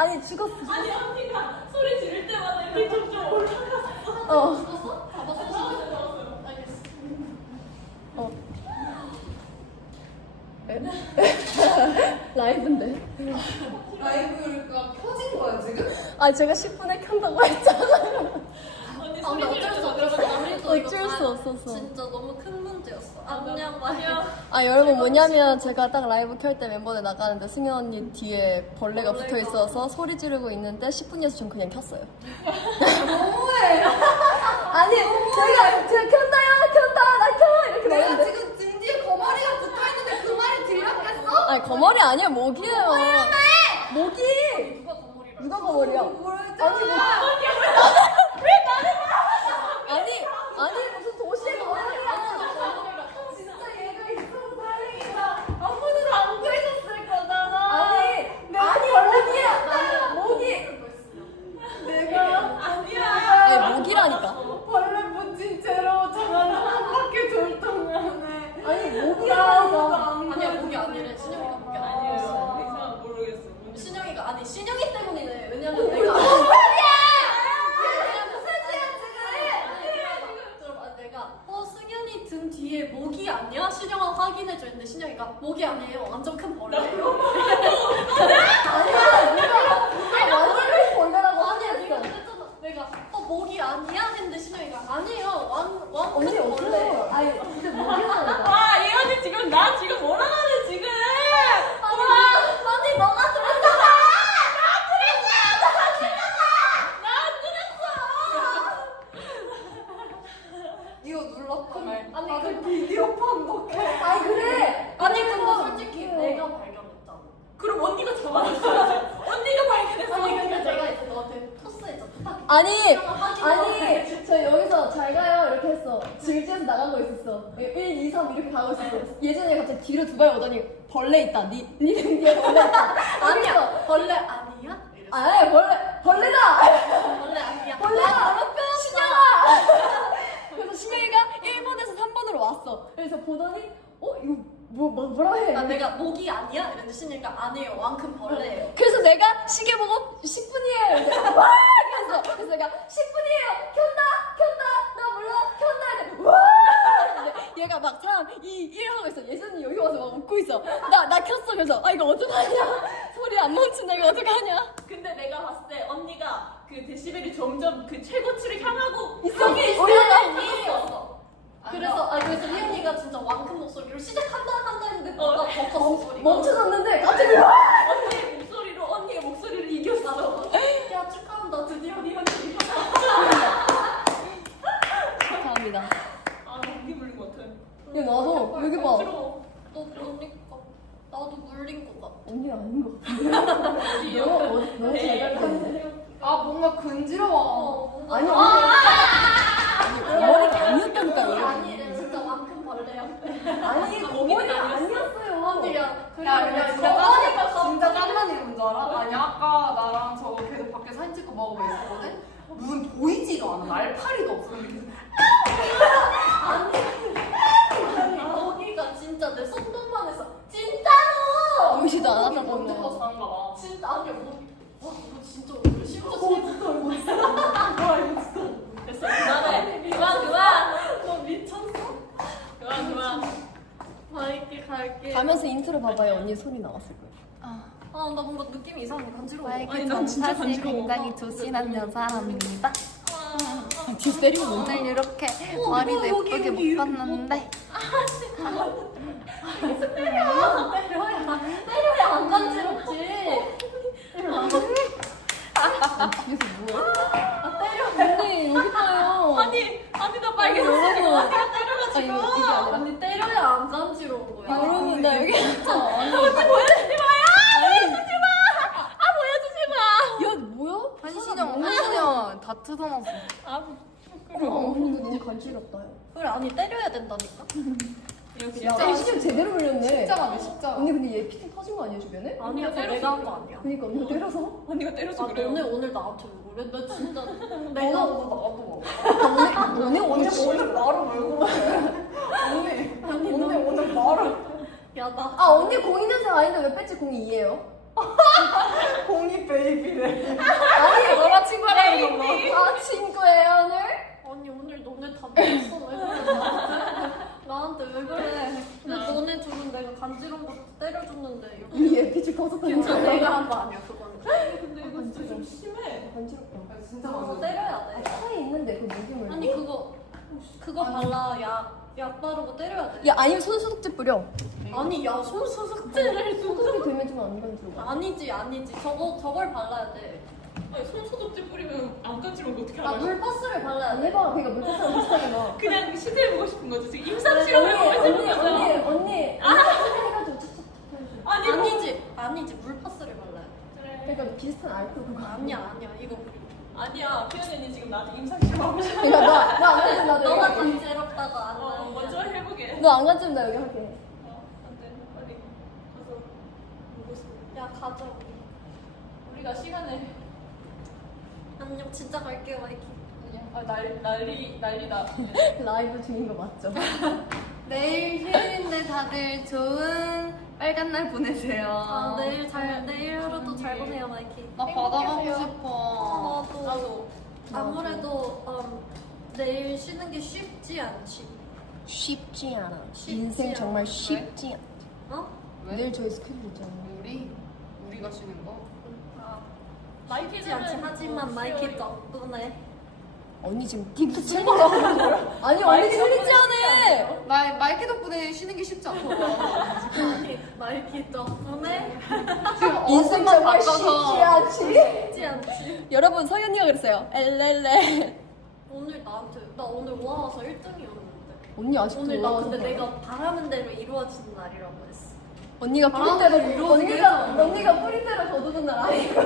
아니 죽었어. 아니 언니가 소리 지를 때마다 이렇게 점점 올라갔어. 죽었어? 잡았어. 알겠어. 라이브인데. 라이브가 켜진 거야 지금? 아 제가 10분에 켠다고 했잖아요. 언니 아, 소리 근데 지를 어쩔 수 때 없었어. 우리도 이거 어쩔 다 수 없었어. 진짜 너무 큰 문제였어. 안녕 안녕. 말이야. 아 여러분 뭐냐면 제가 딱 라이브 켤 때 멤버들 나가는데 승현 언니 뒤에 벌레가 붙어 있어서 소리 지르고 있는데 10분이어서 전 그냥 켰어요. 너무해. 아니 제가 켠다 나 켜 이렇게 내가 말했는데 지금 등 뒤에 거머리가 붙어 있는데 그 말이 들렸겠어? 아니 거머리 아니야 모기예요. 모기. 누가 건물이라. 누가 거머리야? 아니 뭐 아니 무슨 도시의 거머리야? 진짜 얘가 있어서 다행이다. 아무도 안 그러셨을 거잖아. 아니 모기야 모기. 내가 아니 모기라니까. 벌레 붙인 채로 저는 한 바퀴 돌동안에 아니 모기라니까. 아니야 목이 아니래. 신영이가 목이 아니에요. 아니었어. 이상 모르겠어. 신영이가 아니 신영이 때문이네. 왜냐면 내가 내가 승현이 등 뒤에 모기 아니야? 신영아 확인해줘 했는데 신영이가 모기 아니에요. 완전 큰 벌레예요. 아니야 완전 큰 벌레라고 아니야 하지 네가 않았어. 그랬잖아. 내가 모기 아니야? 했는데 신영이가 아니에요. 완 언니 큰 벌레예요. 없어. 아니 진짜 모기라니까. 아, 이 언니 지금 나 지금 뭐라 하는 지금? 아니 너가 그랬잖아. 이거 눌렀고 아니 그 비디오 판독해. 아니 그래. 아니 근데 솔직히 내가 발견했잖아. 그럼 언니가 잡아줬어야지. 언니가 발견했어. 아니 근데 내가 이제 너한테 토스했잖아. 아니 확인해. 저 여기서 잘 가요 이렇게 했어. 질주해서 나가고 있었어. 1, 2, 3 이렇게 가고 있었어. 예전에 갑자기 뒤로 두 발 오더니 벌레 있다. 니 등 뒤에 벌레 있다. 아니야 벌레 아니야? 이랬어. 아니 벌레다. 벌레 아니야. 벌레다. 신영아. 그래서 신영이가 1번에서 3번으로 왔어. 그래서 보더니 이거 뭐라 해? 아 내가 모기 아니야? 이랬는데 신이가 아니에요. 왕큰 벌레예요. 그래서 내가 시계 보고 10분이에요. 그래서 내가 10분이에요. 켠다. 나 몰라. 켠다. 이랬는데 와! 근데 얘가 막 사람 1 하고 있어. 예전이 여기 와서 막 웃고 있어. 나 켰어. 그래서 아 이거 어떡하냐? 소리 안 멈춘다. 이거 어떡하냐? 근데 내가 봤을 때 언니가 그 데시벨이 점점 그 최고치를 향하고 있어. 올라가 있었어. 그래서 희은이가 진짜 왕큰 목소리로 시작한다 했는데 뭔가 더 컸어 소리가. 멈춰졌는데 갑자기 와! 언니의 목소리로 언니의 목소리를 이겼어. 야 축하한다 드디어 네 언니 이겼어. 감사합니다. 아, 감기 물린 것 같아. 야 나도 여기 봐. 너 너 그러니까 나도 물린 거 같아. 언니 아닌 것 같은데. 너무 잘 가르쳤는데. 아 뭔가 근지러워. 아니 머리가 아니었다니까. 아니래 진짜 왕큰 벌레야. 아니 거머리 아니었어요. 아니야. 야, 진짜 거머리가 진짜 짠난 일인 줄 알아? 아니 아까 나랑 저거 계속 밖에 사진 찍고 먹고 있었거든? 눈 보이지도 않아. 날파리도 없어. 근데 계속 거기가 진짜 내 손동만 해서 진짜로. 보이지도 언제 않았다고. 거 사는가 봐. 진짜 아니 뭐 진짜 오늘 심지어 됐어, 그만해. 그만. 너 미쳤어? 그만. 갈게. 가면서 인트로 봐봐요. 언니 소리 나왔을 거예요. 나 뭔가 느낌이 이상해. 간지러워. 아니, 난 진짜 간지러워. 굉장히 조신한 여사랍니다. 뒤 때리고 논 오늘 이렇게 머리도 예쁘게 묶었는데 때려야 안 간지럽지. 뒤에서 뭐야? 언니 여기 봐요. 아니, 나 빨개졌어. 여러분. 언니가 때려가지고. 아니 이게 아니라. 언니 때려야 안 간지러운 거야. 여러분 나 여기 진짜 아니. 보여주지 마요! 야 뭐야? 한신영 다 뜯어놨어. 언니 이거 너무 간지럽다. 그래 아니 때려야 된다니까. 야 피팅 제대로 물렸네. 십자가네 십자가. 언니 근데 얘 피팅 터진 거 아니야 주변에? 아니야 그거 내가 한 거 아니야. 그니까 언니가 때려서? 언니가 때려서 아 그래요. 너네 오늘 나한테 왜 그래? 나 진짜 내가 나도. 너네 오늘 오늘 말을 왜 그래? 언니 오늘 말을. 야나 아 언니 02년생 아닌데 왜 배지 02예요? 공이 베이비래. 아니 너가 친구라는 거. 아 친구예요 오늘? 아니 오늘 너네 다 미쳤어. 왜 그래 나한테 왜 그래? 근데 너네 둘은 내가 간지러운 거 때려줬는데 이렇게 이 에피지 벗어던져. 내가 한 거 아니야 그거는. 근데 이거 진짜 좀 심해. 간지럽다. 진짜 그거 맞아. 때려야 돼. 차에 있는데 그 목욕을. 아니 그거 발라 약 바르고 때려야 돼. 야 아니면 손소독제 뿌려. 아니 야 손소독제를 손소독이 되면 좀 안 간지러워. 아니지 저걸 발라야 돼. 아니, 손 소독제 뿌리면 안 간지러운 거 어떻게 나 알아? 물파스를 발라야 안 돼. 해봐. 그러니까 물티슈랑 비슷하게 나. 그냥 시도해보고 싶은 거지. 지금 임상 언니 실험을 해보고 싶은 거잖아. 언니 해가지고 착착착 해줘. 아니, 뭐. 물파스를 발라야 돼. 그래. 그러니까 비슷한 알코올 그거. 아니야 이거 아니야, 표현 언니 지금 나한테 임상 실험하고 싶어. 그러니까 나안 간지럼 나도 너가 여기 할게. 간지럽다가 안 나는 먼저 해보게. 너안 간지럼 나 여기 할게. 안 돼. 빨리 가서 보고 싶어. 야 가자 우리가 시간을. 안녕 진짜 갈게요 마이키. 아, 난리다. 라이브 중인 거 맞죠? 내일 휴일인데 다들 좋은 빨간 날 보내세요. 아 내일 하루도 잘 보내요 마이키. 나 바다 가고 싶어. 나도 아무래도 내일 쉬는 게 쉽지 않지. 쉽지 않아. 쉽지 인생 않아. 정말 쉽지 않아. 어? 왜? 내일 저희 스케줄 있잖아. 우리가 쉬는 거? 쉽지 않지 하지만 마이키 덕분에 언니 지금 딥트 챙겨라. 아니 언니 틀리지 않아. 나 마이크 덕분에 쉬는 게 쉽지 않아. 마이키 덕분에 지금 인생 어순만 정말 쉽지 바꿔서 않지. 쉽지 않지. 여러분 서현이가 그랬어요. 엘렐레. 오늘 나 오늘 모아서 1등이었는데 언니 아직도 오늘 나 근데 올라가서 내가 바라는 대로 이루어지는 날이라고 했어. 언니가 뿌린 대로 언니가 뿌린 대로 거두는 날 아니고.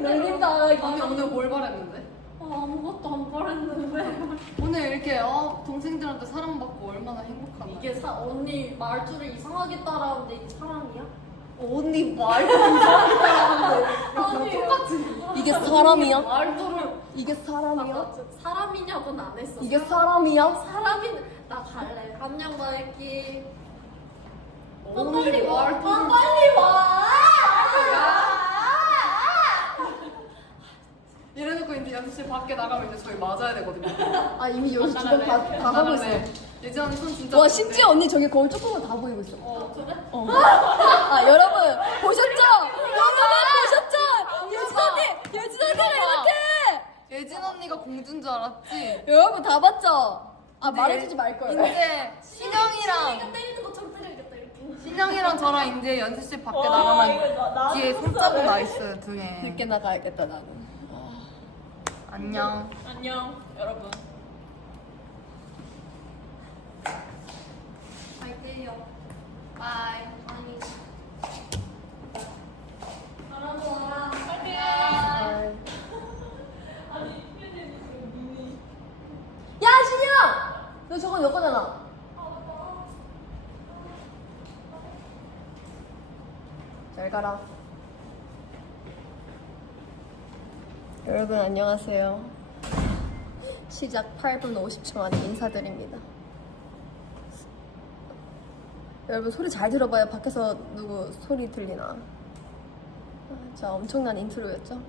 놀림다. 언니 오늘 뭘 바랬는데? 아무것도 안 바랬는데 오늘 이렇게 동생들한테 사랑받고 얼마나 행복하나. 이게 언니 말투를 이상하게 따라하는데 이게 사람이야? 언니 말도 이상하게 따라하는데. 아니 똑같지? 이게 사람이야? 말투를 이게 사람이야? 사람이냐고는 안 했어. 이게 사람이야? 사람이 나 갈래. 안녕 마이키. 너 언니 빨리 와. 말투를- 아, 빨리 와. 이래놓고 이제 연습실 밖에 나가면 이제 저희 맞아야 되거든요. 아 이미 여기 주변 다 가고 있어. 예지 언니 손 진짜. 와 심지어 언니 저기 거울 조금은 다 보이고 있어. 그래? 아 여러분 보셨죠? 여러분 보셨죠? 예진 언니가 이렇게. 예진 언니가 공주인 줄 알았지? 여러분 다 봤죠? 아 근데 말해주지 말 걸. 이제 신영이랑 내가 때리는 것처럼 때려야겠다 이렇게. 신영이랑 저랑 이제 연습실 밖에 와, 나가면 이거 나 뒤에 손자국 나 있어요 등에. 늦게 나가야겠다 나는. 안녕. 안녕, 여러분. 갈게요. 바이. 아니. 가라고 와라. 아니, 표현이 지금 눈이. 야 신영! 너 저거 너 거잖아. 잘 가라. 여러분 안녕하세요. 시작 8분 50초 만에 인사드립니다. 여러분 소리 잘 들어봐요. 밖에서 누구 소리 들리나. 자 엄청난 인트로였죠.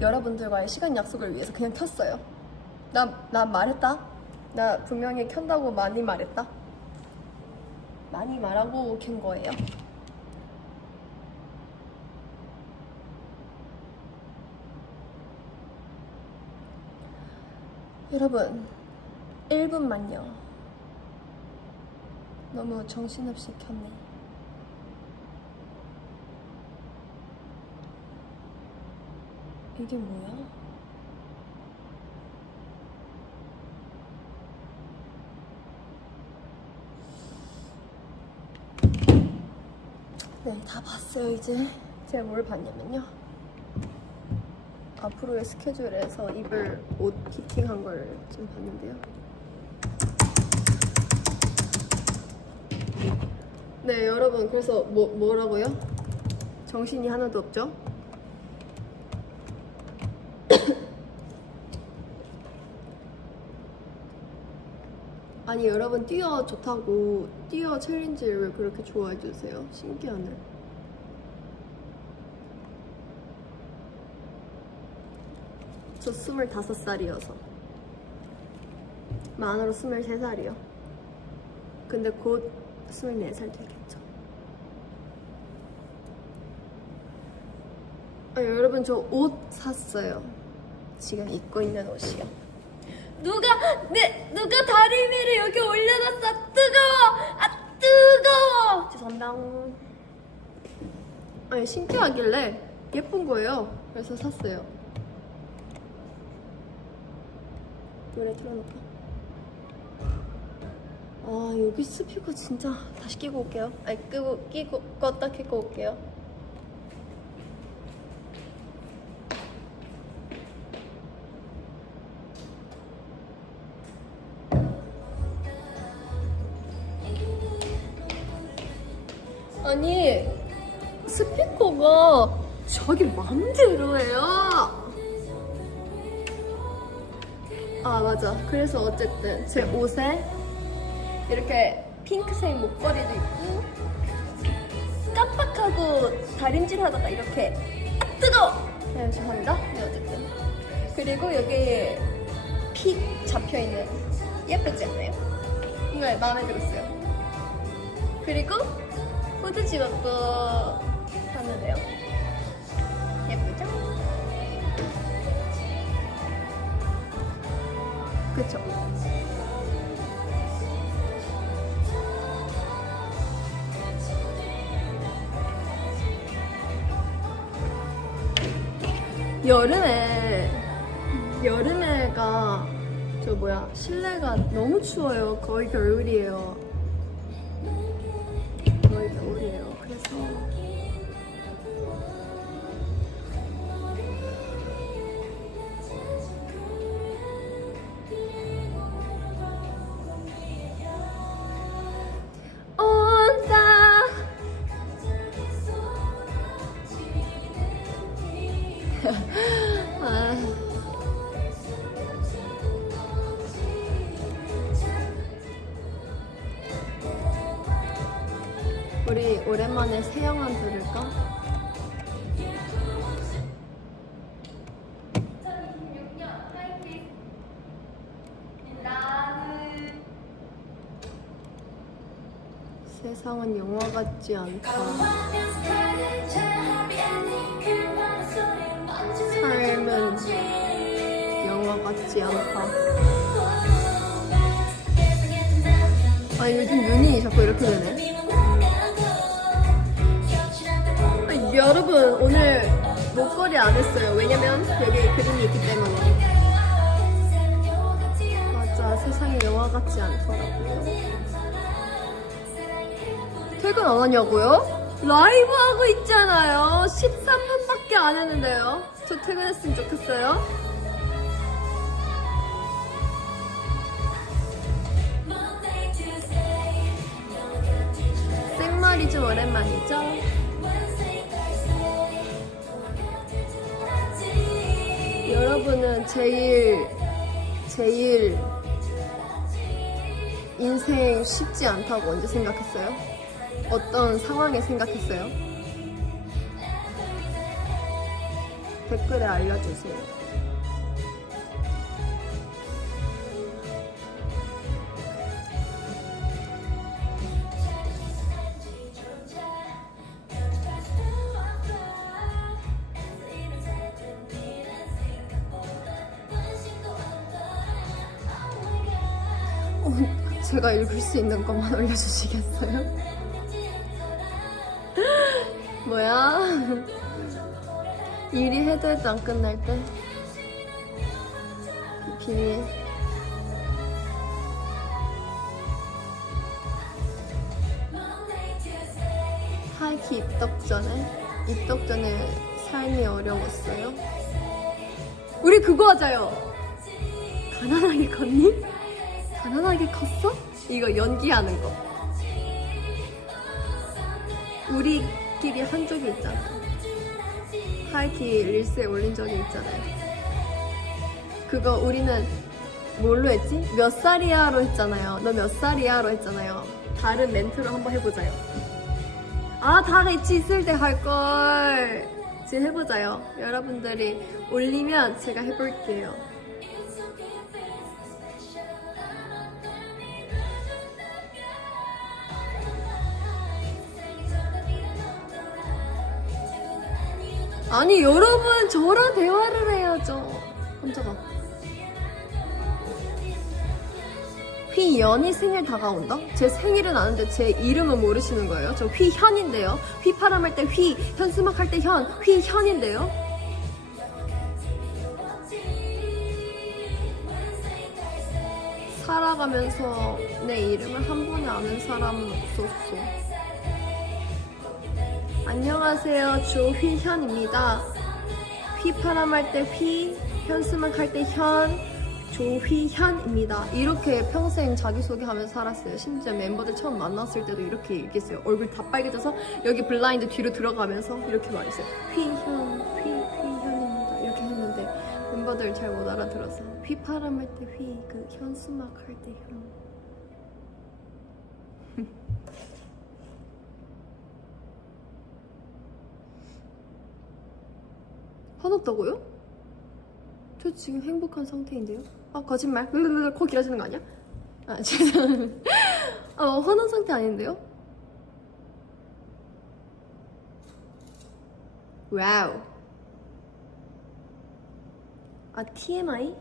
여러분들과의 시간 약속을 위해서 그냥 켰어요. 나 말했다. 나 분명히 켠다고 많이 말했다. 많이 말하고 켠 거예요. 여러분 1분만요. 너무 정신없이 켰네. 이게 뭐야? 네, 다 봤어요 이제. 제가 뭘 봤냐면요. 앞으로의 스케줄에서 입을 옷 피팅한 걸 좀 봤는데요. 네, 여러분 그래서 뭐라고요? 정신이 하나도 없죠? 아니 여러분 띄어 좋다고 띄어 챌린지를 왜 그렇게 좋아해 주세요? 신기하네. 저 25살이어서. 만으로 23살이요. 근데 곧 24살 되겠죠. 여러분 저 옷 샀어요. 지금 입고 있는 옷이요. 누가 다리 위를 여기 올려놨어. 뜨거워. 뜨거워. 죄송합니다. 신기하길래 예쁜 거예요. 그래서 샀어요. 노래 틀어놓을까? 여기 스피커 진짜 다시 끼고 올게요. 끼고 껐다 켜고 올게요. 아니 스피커가 자기 맘대로 해요. 맞아. 그래서 어쨌든 제 옷에 이렇게 핑크색 목걸이도 있고 깜빡하고 다림질 하다가 이렇게 뜨거워! 네, 죄송합니다. 네, 어쨌든 그리고 여기 픽 잡혀있는 예쁘지 않나요? 네, 마음에 들었어요. 그리고 후드 집업도 하는데요. 예쁘죠? 그쵸? 여름에가 실내가 너무 추워요. 거의 겨울이에요. 거의 겨울이에요. 그래서 온다. 우리 오랜만에 새영한 들을까? 세상은 영화 같지 않다. 삶은 영화 같지 않다. 요즘 눈이 자꾸 이렇게 되네. 여러분 오늘 목걸이 안 했어요. 왜냐면 여기 그림이 있기 때문에. 맞아, 세상이 영화 같지 않더라고요. 퇴근 안 하냐고요? 라이브 하고 있잖아요. 13분밖에 안 했는데요. 저 퇴근했으면 좋겠어요. 생말이 좀 오랜만이죠? 여러분은 제일 인생 쉽지 않다고 언제 생각했어요? 어떤 상황에 생각했어요? 댓글에 알려주세요. 제가 읽을 수 있는 것만 올려주시겠어요? 뭐야? 일이 해도 안 끝날 때 비밀. 하이키 입덕 전에 삶이 어려웠어요. 우리 그거 하자요. 가난하게 컸니? 가난하게 컸어? 이거 연기하는 거. 우리끼리 한 적이 있잖아. 하이키 릴스에 올린 적이 있잖아요. 그거 우리는 뭘로 했지? 몇 살이야로 했잖아요. 너 몇 살이야로 했잖아요. 다른 멘트로 한번 해보자요. 다 같이 있을 때 할걸. 지금 해보자요. 여러분들이 올리면 제가 해볼게요. 아니 여러분 저랑 대화를 해야죠. 깜짝아. 휘연이 생일 다가온다? 제 생일은 아는데 제 이름은 모르시는 거예요? 저 휘현인데요. 휘파람 할 때 휘, 현수막 할 때 현, 휘현인데요. 살아가면서 내 이름을 한 번에 아는 사람은 없었어. 안녕하세요. 조휘현입니다. 휘파람 할 때 휘, 현수막 할 때 현, 조휘현입니다. 이렇게 평생 자기소개하면서 살았어요. 심지어 멤버들 처음 만났을 때도 이렇게 얘기했어요. 얼굴 다 빨개져서 여기 블라인드 뒤로 들어가면서 이렇게 말했어요. 휘현입니다. 이렇게 했는데 멤버들 잘 못 알아들어서 휘파람 할 때 휘, 그 현수막 할 때 현. 화났다고요? 저 지금 행복한 상태인데요? 아 거짓말. 코 길어지는 거 아니야? 아 죄송합니다. 화난 상태 아닌데요? 와우. 아 TMI?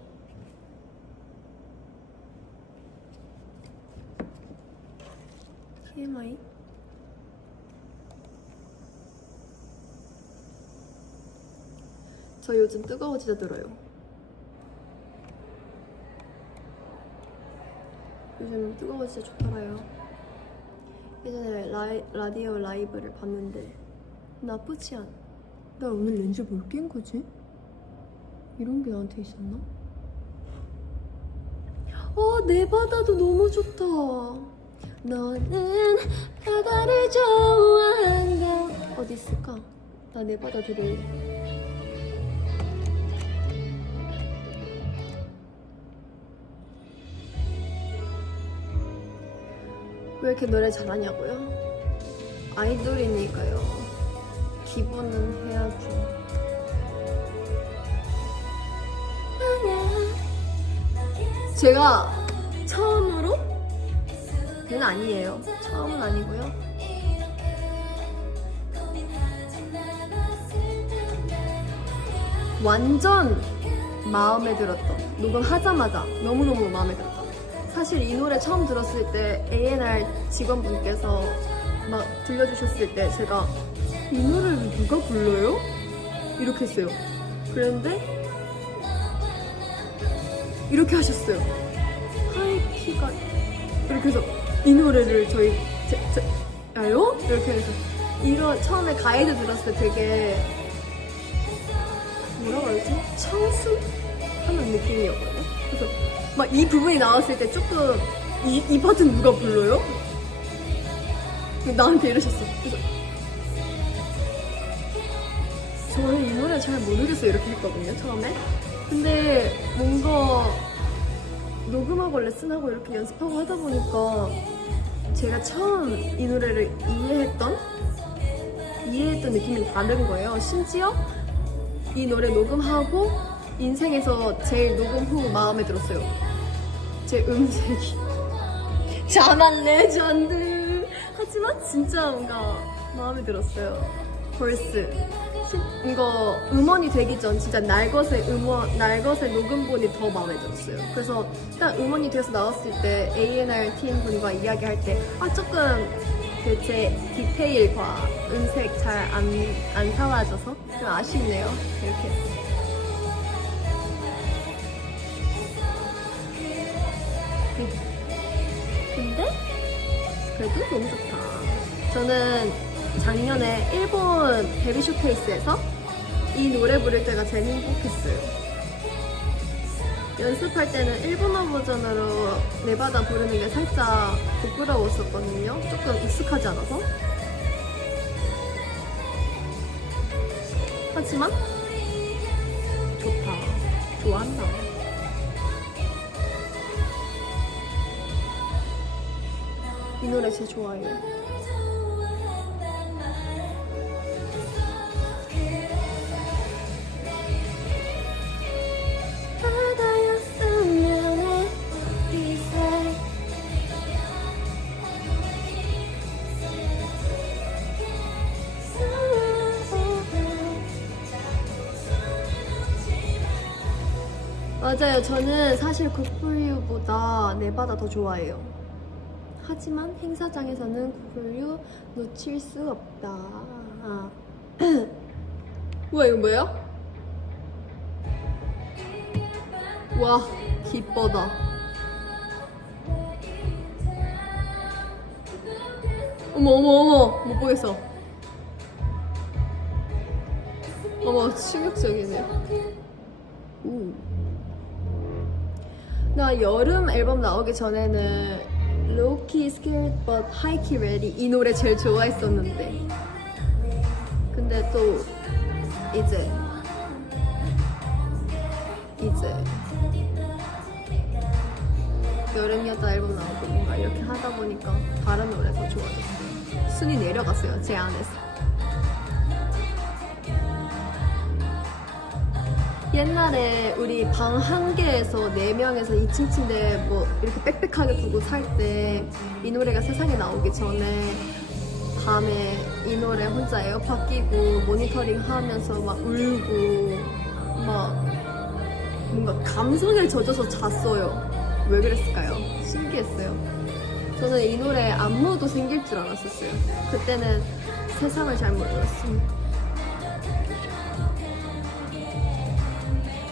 TMI? 저 요즘 뜨거워지다 들어요. 요즘 뜨거워지다 좋더라요. 예전에 라디오 라이브를 봤는데 나쁘지 않. 나 오늘 렌즈 뭘 낀 거지? 이런 게 나한테 있었나? 내 바다도 너무 좋다. 너는 바다를 좋아한다. 어디 있을까? 나 내 바다 들을래. 왜 이렇게 노래 잘하냐고요? 아이돌이니까요. 기본은 해야죠. 제가 처음으로? 그건 아니에요. 처음은 아니고요. 완전 마음에 들었던, 녹음하자마자 너무너무 마음에 들었던. 사실 이 노래 처음 들었을 때 A&R 직원분께서 막 들려주셨을 때 제가 이 노래를 누가 불러요? 이렇게 했어요. 그랬는데 이렇게 하셨어요. 하이키가 이렇게 해서 이 노래를 저희 알요? 이렇게 해서 이런 처음에 가이드 들었을 때 되게 뭐라고 해야지? 청순하는 느낌이었거든요. 그래서 막 이 부분이 나왔을 때 조금 이 파트는 누가 불러요? 나한테 이러셨어. 그래서 저는 이 노래 잘 모르겠어요 이렇게 했거든요 처음에. 근데 뭔가 녹음하고 레슨하고 이렇게 연습하고 하다 보니까 제가 처음 이 노래를 이해했던 느낌이 다른 거예요. 심지어 이 노래 녹음하고 인생에서 제일 녹음 후 마음에 들었어요. 제 음색이 자만 레전드. 하지만 진짜 뭔가 마음에 들었어요. 벌스 이거 음원이 되기 전 진짜 날것의 녹음본이 더 마음에 들었어요. 그래서 딱 음원이 돼서 나왔을 때 A&R 팀분과 이야기할 때 조금 그 제 디테일과 음색 잘 안 살아져서 좀 아쉽네요. 이렇게. 근데 그래도 너무 좋다. 저는 작년에 일본 데뷔 쇼케이스에서 이 노래 부를 때가 제일 행복했어요. 연습할 때는 일본어 버전으로 네바다 부르는 게 살짝 부끄러웠었거든요. 조금 익숙하지 않아서. 하지만 좋다. 좋아한다. 이 노래 진짜 좋아해요. 맞아요. 저는 사실 굿포유보다 네바다 더 좋아해요. 하지만 행사장에서는 굿포유 놓칠 수 없다. 아. 우와, 이거 뭐예요? 와, 기뻐다. 어머, 어머, 어머, 못 보겠어. 어머, 충격적이네. 오. 나 여름 앨범 나오기 전에는 Low Key Scared But High Key Ready 이 노래 제일 좋아했었는데, 근데 또 이제 여름이었다 앨범 나오고 뭔가 이렇게 하다 보니까 다른 노래 더 좋아졌어요. 순위 내려갔어요, 제 안에서. 옛날에 우리 방 한 개에서 4명에서 2층 침대 뭐 이렇게 빽빽하게 두고 살 때 이 노래가 세상에 나오기 전에 밤에 이 노래 혼자 에어팟 끼고 모니터링 하면서 막 울고 막 뭔가 감성에 젖어서 잤어요. 왜 그랬을까요? 신기했어요. 저는 이 노래에 안무도 생길 줄 알았었어요. 그때는 세상을 잘 몰랐으니까.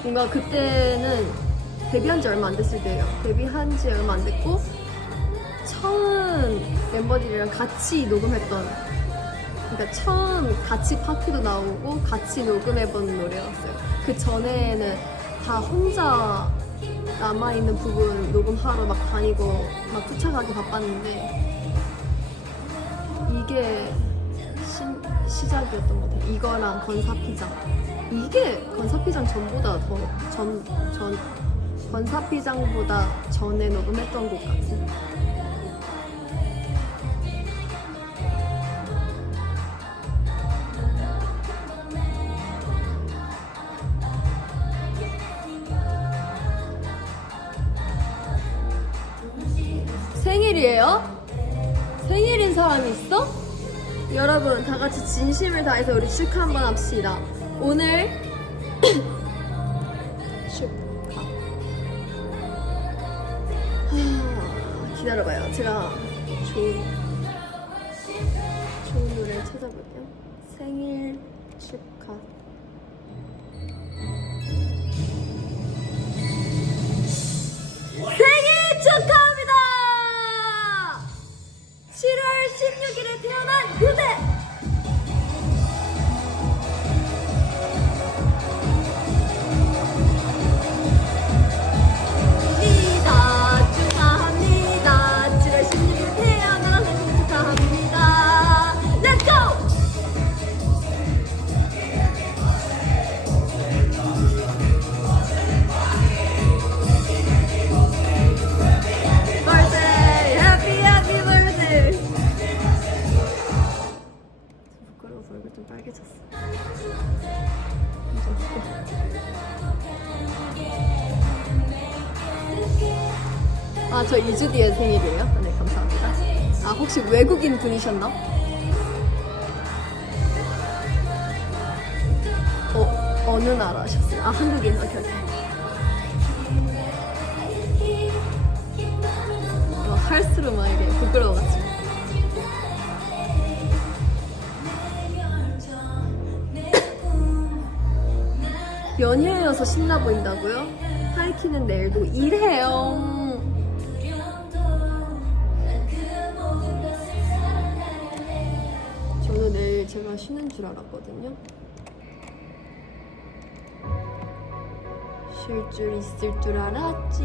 뭔가 그때는 데뷔한 지 얼마 안 됐을 때예요. 데뷔한 지 얼마 안 됐고 처음 멤버들이랑 같이 녹음했던, 그러니까 처음 같이 파트도 나오고 같이 녹음해본 노래였어요. 그 전에는 다 혼자 남아있는 부분 녹음하러 막 다니고 막 쫓아가기 바빴는데 이게 시작이었던 것 같아요. 이거랑 건사피장. 이게 건사피장 전보다 건사피장보다 전에 녹음했던 곡 같아요. 생일이에요? 생일인 사람이 있어? 여러분 다 같이 진심을 다해서 우리 축하 한번 합시다. 오늘 축하. 기다려봐요. 제가 좋은 노래를 찾아볼게요. 생일 축하. 생일 축하합니다! 7월 16일에 태어난 그대! 축하합니다. 7월 16일에 태어난 생일 축하합니다. Let's go! birthday! Happy birthday! 부끄러워서 얼굴 좀 빨개졌어. 아, 저 2주 뒤에 생일이에요? 네, 감사합니다. 아, 혹시 외국인 분이셨나? 어느 나라셨어요? 아, 한국인. 오케이, 오케이. 할수록 막 이게 부끄러워가지고. 연휴여서 신나 보인다고요? 하이키는 내일도 일해요. 저는 내일 제가 쉬는 줄 알았거든요. 쉴 줄 있을 줄 알았지.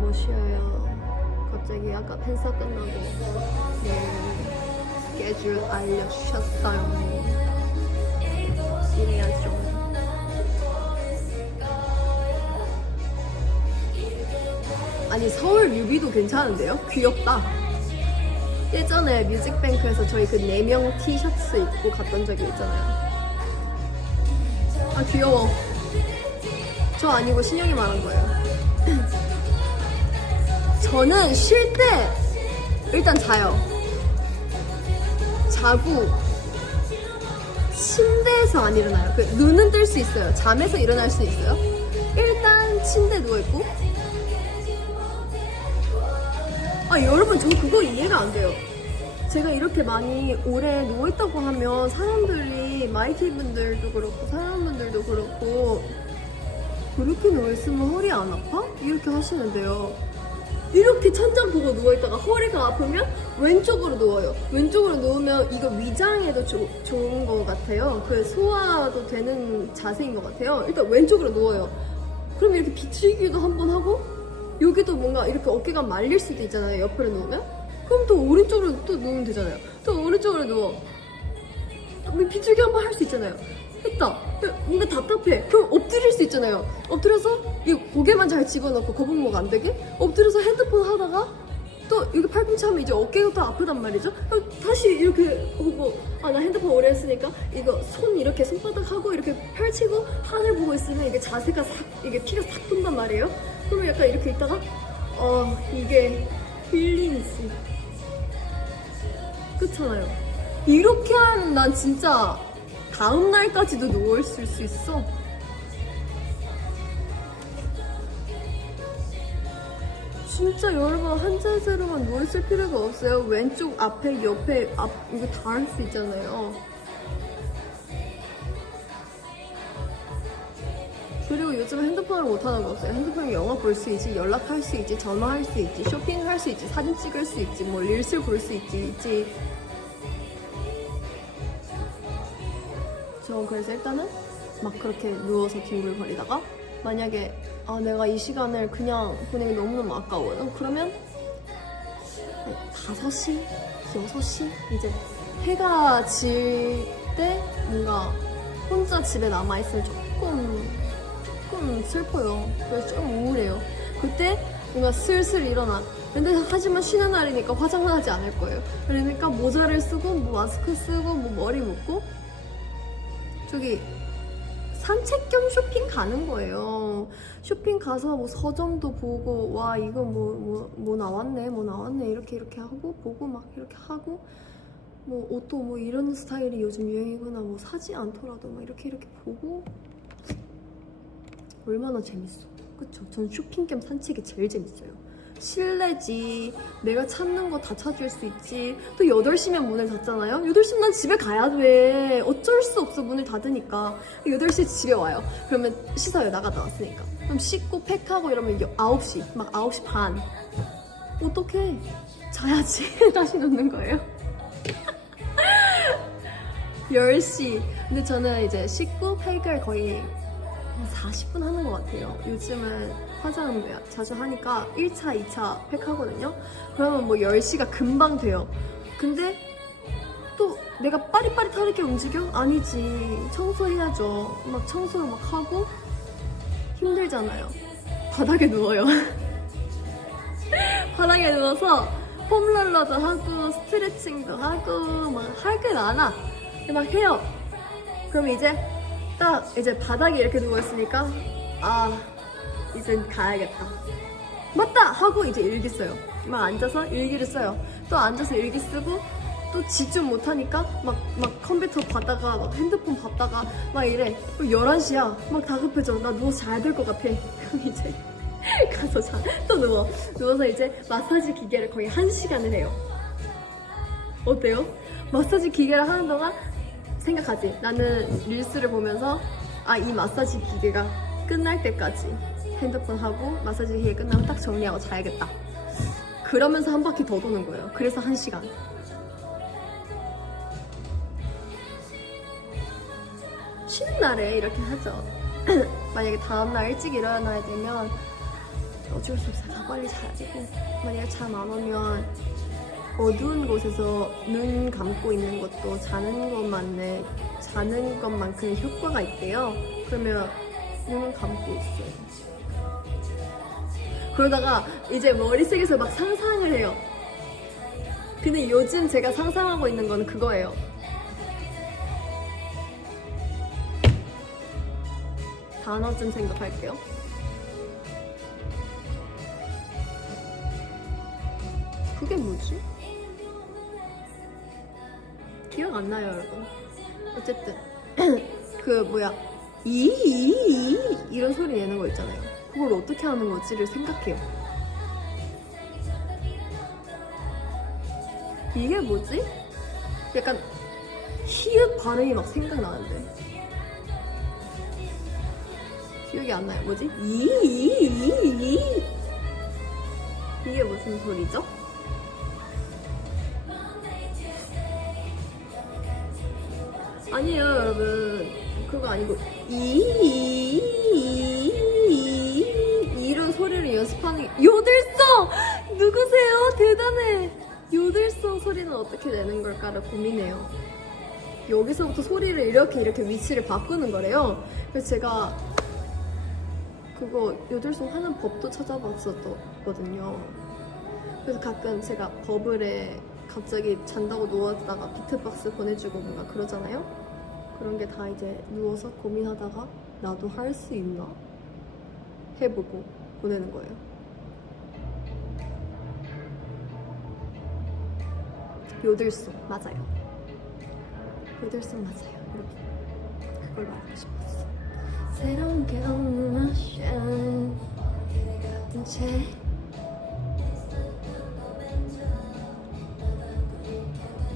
못 쉬어요. 갑자기 아까 팬사 끝나고 내일 스케줄 알려주셨어요. 일해야죠. 아니, 서울 뮤비도 괜찮은데요? 귀엽다. 예전에 뮤직뱅크에서 저희 그 4명 티셔츠 입고 갔던 적이 있잖아요. 아, 귀여워. 저 아니고 신영이 말한 거예요. 저는 쉴 때 일단 자요. 자고 침대에서 안 일어나요. 그 눈은 뜰 수 있어요. 잠에서 일어날 수 있어요. 일단 침대에 누워있고. 아 여러분 저 그거 이해가 안 돼요. 제가 이렇게 많이 오래 누워있다고 하면 사람들이 마이티 분들도 그렇고 사람분들도 그렇고 그렇게 누워있으면 허리 안 아파? 이렇게 하시는데요. 이렇게 천장 보고 누워있다가 허리가 아프면 왼쪽으로 누워요. 왼쪽으로 누우면 이거 위장에도 좋은 것 같아요. 그 소화도 되는 자세인 것 같아요. 일단 왼쪽으로 누워요. 그럼 이렇게 비틀기도 한번 하고 여기도 뭔가 이렇게 어깨가 말릴 수도 있잖아요. 옆으로 누우면. 그럼 또 오른쪽으로 또 누우면 되잖아요. 또 오른쪽으로 누워. 비틀기 한번 할 수 있잖아요. 했다. 뭔가 답답해. 그럼 엎드릴 수 있잖아요. 엎드려서 이 고개만 잘 집어넣고 거북목 안 되게 엎드려서 핸드폰 하다가 또 이렇게 팔꿈치 하면 이제 어깨가 또 아프단 말이죠. 그럼 다시 이렇게 보고 아 나 핸드폰 오래 했으니까 이거 손 이렇게 손바닥 하고 이렇게 펼치고 하늘 보고 있으면 이게 자세가 싹 이게 피가 싹 돈단 말이에요. 그러면 약간 이렇게 있다가 이게 힐링이지. 그렇잖아요. 이렇게 하면 난 진짜 다음 날까지도 누워있을 수 있어. 진짜 여러분 한 자세로만 누워있을 필요가 없어요. 왼쪽 앞에 옆에 이거 다 할 수 있잖아요. 그리고 요즘 핸드폰을 못하는 거 없어요. 핸드폰에 영화 볼 수 있지, 연락할 수 있지, 전화할 수 있지, 쇼핑할 수 있지, 사진 찍을 수 있지, 뭐 릴스 볼 수 있지. 저 그래서 일단은 막 그렇게 누워서 뒹굴거리다가 만약에 내가 이 시간을 그냥 보내기 너무너무 아까워요. 그러면 5시, 6시 이제 해가 질 때 뭔가 혼자 집에 남아있으면 조금 슬퍼요. 그래서 좀 우울해요. 그때 뭔가 슬슬 일어나. 근데 하지만 쉬는 날이니까 화장을 하지 않을 거예요. 그러니까 모자를 쓰고 뭐 마스크 쓰고 뭐 머리 묶고 저기 산책 겸 쇼핑 가는 거예요. 쇼핑 가서 뭐 서점도 보고 와 이거 뭐 나왔네 이렇게 하고 보고 막 이렇게 하고 뭐 옷도 뭐 이런 스타일이 요즘 유행이구나 뭐 사지 않더라도 막 이렇게 보고 얼마나 재밌어. 그쵸? 전 쇼핑 겸 산책이 제일 재밌어요. 실내지 내가 찾는 거 다 찾을 수 있지. 또 8시면 문을 닫잖아요. 8시면 난 집에 가야 돼. 어쩔 수 없어. 문을 닫으니까 8시에 집에 와요. 그러면 씻어요. 나갔다 왔으니까. 그럼 씻고 팩하고 이러면 9시 막 9시 반. 어떡해. 자야지. 다시 눕는 거예요. 10시. 근데 저는 이제 씻고 팩을 거의 40분 하는 것 같아요. 요즘은 화장을 자주 하니까 1차, 2차 팩 하거든요. 그러면 뭐 10시가 금방 돼요. 근데 또 내가 빠릿빠릿하게 움직여? 아니지. 청소해야죠. 막 청소를 막 하고 힘들잖아요. 바닥에 누워요. 바닥에 누워서 폼롤러도 하고 스트레칭도 하고 막 할 게 많아. 막 해요. 그럼 이제 바닥에 이렇게 누워있으니까 이제 가야겠다. 맞다! 하고 이제 일기 써요. 막 앉아서 일기를 써요. 또 앉아서 일기 쓰고 또 집중 못하니까 막 컴퓨터 봤다가 막 핸드폰 봤다가 막 이래. 그럼 11시야. 막 다급해져. 나 누워서 자야 될 것 같아. 그럼 이제 가서 자. 또 누워서 이제 마사지 기계를 거의 1시간을 해요. 어때요? 마사지 기계를 하는 동안 생각하지. 나는 릴스를 보면서 이 마사지 기계가 끝날 때까지 핸드폰 하고 마사지 기계 끝나면 딱 정리하고 자야겠다. 그러면서 한 바퀴 더 도는 거예요. 그래서 1시간. 쉬는 날에 이렇게 하죠. 만약에 다음날 일찍 일어나야 되면 어쩔 수 없어요. 더 빨리 자야 되고 만약에 잠 안 오면 어두운 곳에서 눈 감고 있는 것도 자는 것만큼 효과가 있대요. 그러면 눈을 감고 있어요. 그러다가 이제 머릿속에서 막 상상을 해요. 근데 요즘 제가 상상하고 있는 거는 그거예요. 단어 좀 생각할게요. 그게 뭐지? 기억 안 나요, 여러분. 어쨌든 그 뭐야 이 이런 소리 내는 거 있잖아요. 그걸 어떻게 하는 거지를 생각해요. 이게 뭐지? 약간 히읗 발음이 막 생각나는데 기억이 안 나요. 뭐지? 이게 무슨 소리죠? 아니에요 여러분, 그거 아니고 이런 소리를 연습하는 게 요들성! 누구세요? 대단해. 요들성 소리는 어떻게 내는 걸까를 고민해요. 여기서부터 소리를 이렇게 위치를 바꾸는 거래요. 그래서 제가 그거 요들송 하는 법도 찾아봤었거든요. 그래서 가끔 제가 버블에 갑자기 잔다고 누웠다가 비트박스 보내주고 뭔가 그러잖아요. 그런 게 다 이제 누워서 고민하다가 나도 할 수 있나? 해보고 보내는 거예요. 요들송 맞아요. 요들송 맞아요. 이렇게 그걸 말하고 싶었어. 새로운 게 없는 맛은 같은 채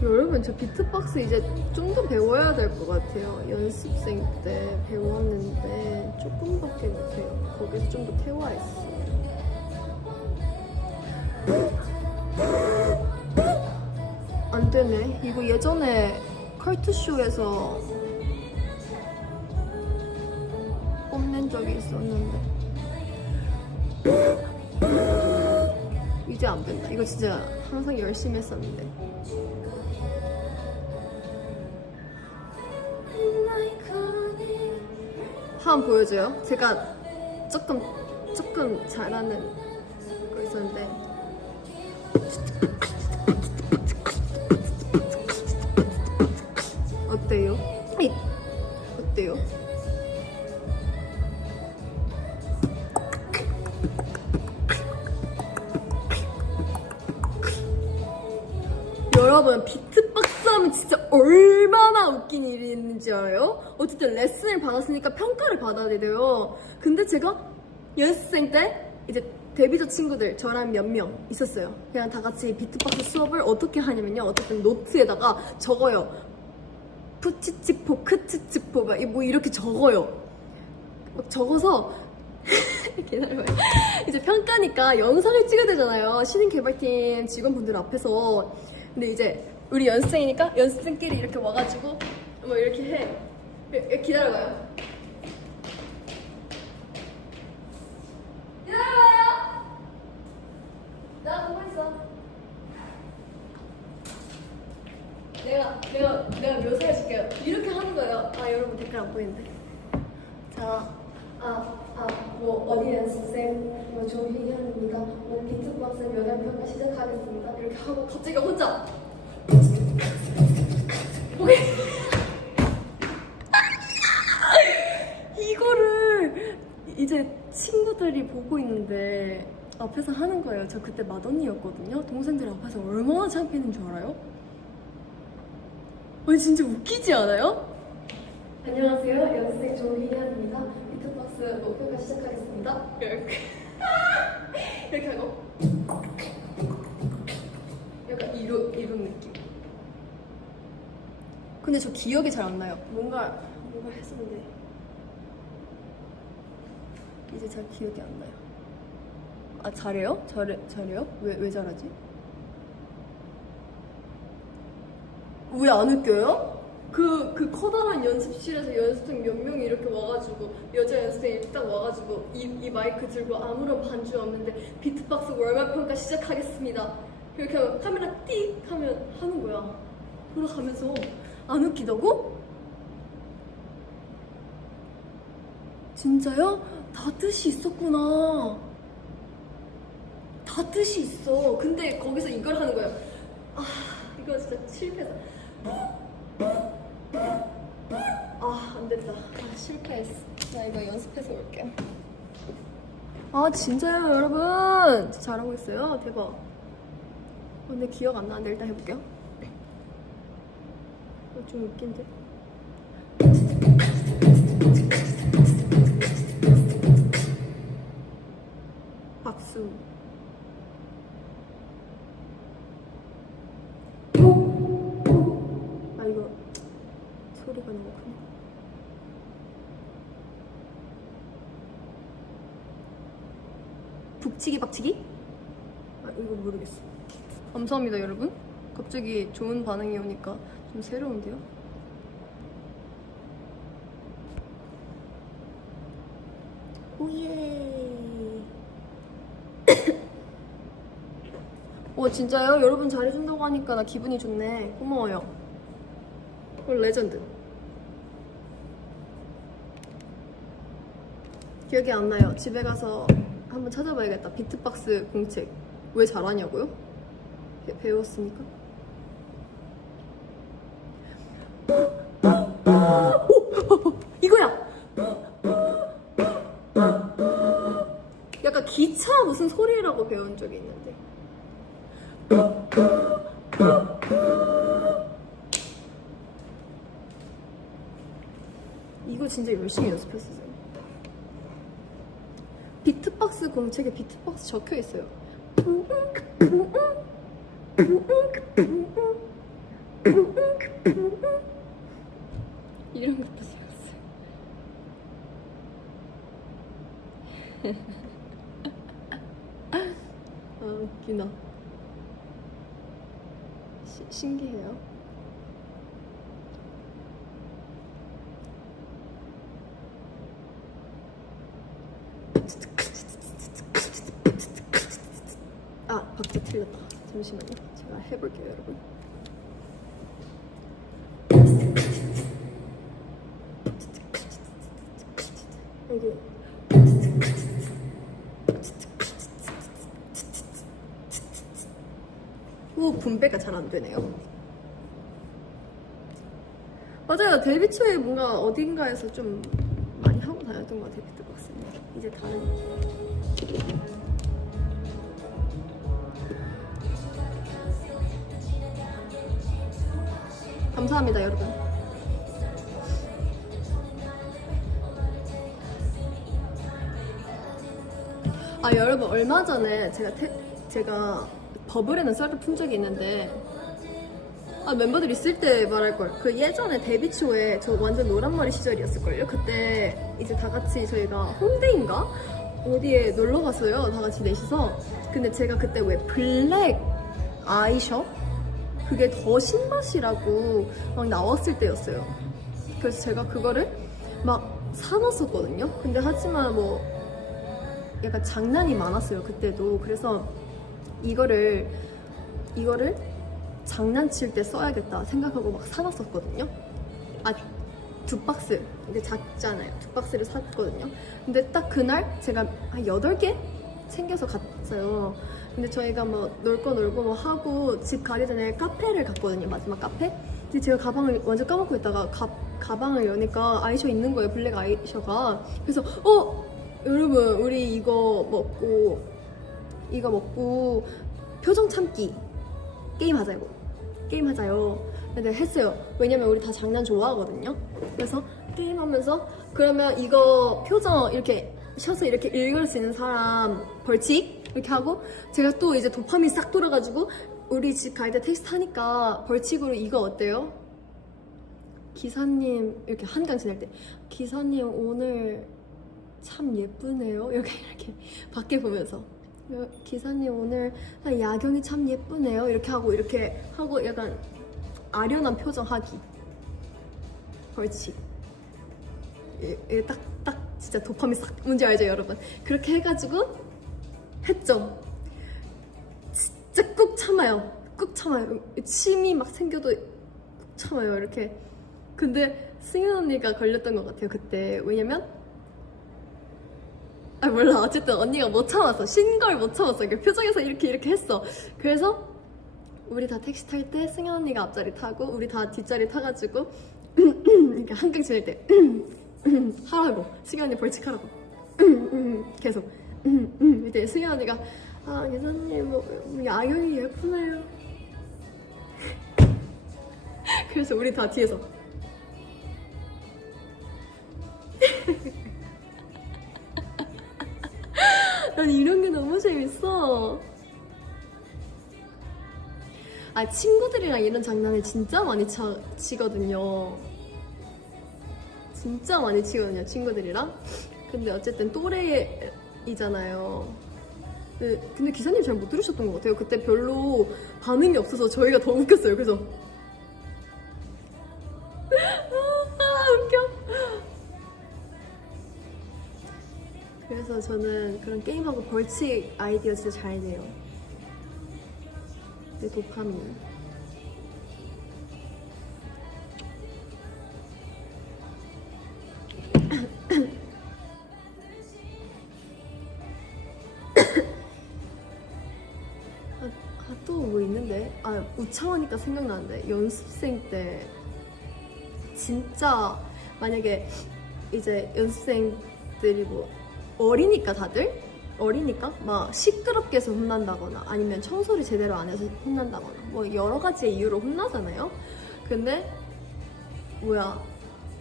여러분 저 비트박스 이제 좀 더 배워야 될 것 같아요. 연습생 때 배웠는데 조금밖에 못해요. 거기서 좀 더 태워야 했어요. 안 되네. 이거 예전에 컬투쇼에서 뽐낸 적이 있었는데 이제 안 된다. 이거 진짜 항상 열심히 했었는데. 한번 보여줘요. 제가 조금 잘하는 거 있었는데. 어때요? 어때요? 여러분 비트박스 하면 진짜 얼마나 웃긴 일이 있는지 알아요? 어쨌든 레슨을 받았으니까 평가를 받아야 돼요. 근데 제가 연습생 때 이제 데뷔조 친구들 저랑 몇 명 있었어요. 그냥 다 같이 비트박스 수업을 어떻게 하냐면요, 어쨌든 노트에다가 적어요. 푸치치포 크치치포 막 뭐 이렇게 적어요. 막 적어서 기다려봐요. 이제 평가니까 영상을 찍어야 되잖아요, 신인 개발팀 직원분들 앞에서. 근데 이제 우리 연습생이니까 연습생끼리 이렇게 와가지고 뭐 이렇게 해. 기다려봐요. 기다려봐요. 나 보고 있어. 내가 묘사해줄게요. 이렇게 하는 거예요. 아 여러분 댓글 안 보이는데. 자, 뭐 어디 연습생, 뭐 조희현입니다. 뭐 비트박스 면접 평가 시작하겠습니다. 이렇게 하고 갑자기 혼자. 오케이. 이거를 이제 친구들이 보고 있는데 앞에서 하는 거예요. 저 그때 맏언니였거든요. 동생들 앞에서 얼마나 창피했는 줄 알아요? 아니 진짜 웃기지 않아요? 안녕하세요. 연습생 조희현입니다. 비트박스 목표가 시작하겠습니다. 이렇게 하고 약간 이런 느낌. 근데 저 기억이 잘 안 나요. 뭔가 했었는데 이제 잘 기억이 안 나요. 아 잘해요? 잘해요? 왜 잘하지? 왜 안 웃겨요? 그 커다란 연습실에서 연습생 몇 명이 이렇게 와가지고 여자 연습생이 딱 와가지고 이 마이크 들고 아무런 반주 없는데 비트박스 월말 평가 시작하겠습니다. 이렇게 하면 카메라 띡 하면 하는 거야. 돌아가면서 안 웃기다고? 진짜요? 다 뜻이 있었구나. 다 뜻이 있어. 근데 거기서 이걸 하는 거예요. 아 이거 진짜 실패했어. 아 안됐다. 아 실패했어. 나 이거 연습해서 올게요. 아 진짜요 여러분? 잘하고 있어요. 대박. 근데 기억 안 나는데 일단 해볼게요. 좀 웃긴데? 박수. 아 이거 소리가 너무 크네. 북치기 박치기? 아 이거 모르겠어. 감사합니다 여러분. 갑자기 좋은 반응이 오니까 좀 새로운데요? 오예. 진짜요? 여러분 잘해준다고 하니까 나 기분이 좋네. 고마워요. 레전드. 기억이 안 나요. 집에 가서 한번 찾아봐야겠다. 비트박스 공책. 왜 잘하냐고요? 배웠으니까. 이거야! 약간 기차 무슨 소리라고 배운 적이 있는데. 이거 진짜 열심히 연습했었어요. 비트박스 공책에 비트박스 적혀 있어요. 이런 것도 생겼어요. 아 웃기나. 신기해요. 아 박자 틀렸다. 잠시만요. 제가 해볼게요 여러분. 여기 분배가 잘 안 되네요. 맞아요. 데뷔 초에 뭔가 어딘가에서 좀 많이 하고 다녔던 것 같아요. 비트박스는. 이제 다른. 감사합니다 여러분. 아 여러분 얼마 전에 제가 버블에는 썰을 푼 적이 있는데 멤버들 있을 때 말할걸. 그 예전에 데뷔 초에 저 완전 노란머리 시절이었을걸요. 그때 이제 다 같이 저희가 홍대인가? 어디에 놀러 갔어요. 다 같이 넷이서. 근데 제가 그때 왜 블랙 아이셔? 그게 더 신맛이라고 막 나왔을 때였어요. 그래서 제가 그거를 막 사놨었거든요. 근데 하지만 뭐 약간 장난이 많았어요. 그때도. 그래서 이거를 장난칠 때 써야겠다 생각하고 막 사놨었거든요. 2박스. 이게 작잖아요. 2박스를 샀거든요. 근데 딱 그날 제가 한 8개 챙겨서 갔어요. 근데 저희가 뭐 놀 거 놀고 뭐 하고 집 가기 전에 카페를 갔거든요. 마지막 카페. 근데 제가 가방을 완전 까먹고 있다가 가방을 여니까 아이셔 있는 거예요. 블랙 아이셔가. 그래서 여러분 우리 이거 먹고 표정 참기 게임 하자요. 근데 했어요. 왜냐면 우리 다 장난 좋아하거든요. 그래서 게임하면서 그러면 이거 표정 이렇게 쉬어서 이렇게 읽을 수 있는 사람 벌칙 이렇게 하고, 제가 또 이제 도파민 싹 돌아가지고 우리 집 갈 때 택시 타니까 벌칙으로 이거 어때요? 기사님 이렇게 한강 지날 때 기사님 오늘 참 예쁘네요. 이렇게 밖에 보면서 기사님 오늘 야경이 참 예쁘네요. 이렇게 하고 약간 아련한 표정 하기. 벌칙. 딱 진짜 도파민 싹. 뭔지 알죠 여러분? 그렇게 해가지고 했죠. 진짜 꾹 참아요. 침이 막 생겨도 꾹 참아요. 이렇게. 근데 승현 언니가 걸렸던 것 같아요 그때. 왜냐면 몰라. 어쨌든 언니가 못 참았어. 신 걸 못 참았어. 표정에서 이렇게 했어. 그래서 우리 다 택시 탈 때 승현 언니가 앞자리 타고 우리 다 뒷자리 타가지고 이렇게 한강 지낼 때 하라고. 승현 언니 벌칙하라고. 계속. 이때 승현 언니가 기사님 뭐 야경이 예쁘네요. 그래서 우리 다 뒤에서 있어. 아, 친구들이랑 이런 장난을 진짜 많이 치거든요. 진짜 많이 치거든요, 친구들이랑. 근데 어쨌든 또래이잖아요. 근데 기사님 잘 못 들으셨던 것 같아요. 그때 별로 반응이 없어서 저희가 더 웃겼어요. 그래서 웃겨. 그래서 저는 그런 게임하고 벌칙 아이디어 진짜 잘 내요. 내 도파민. 또 뭐 있는데? 아, 우창하니까 생각나는데 연습생 때 진짜 만약에 이제 연습생들이 뭐 어리니까 다들 어리니까 막 시끄럽게 해서 혼난다거나 아니면 청소를 제대로 안 해서 혼난다거나 뭐 여러 가지의 이유로 혼나잖아요. 근데 뭐야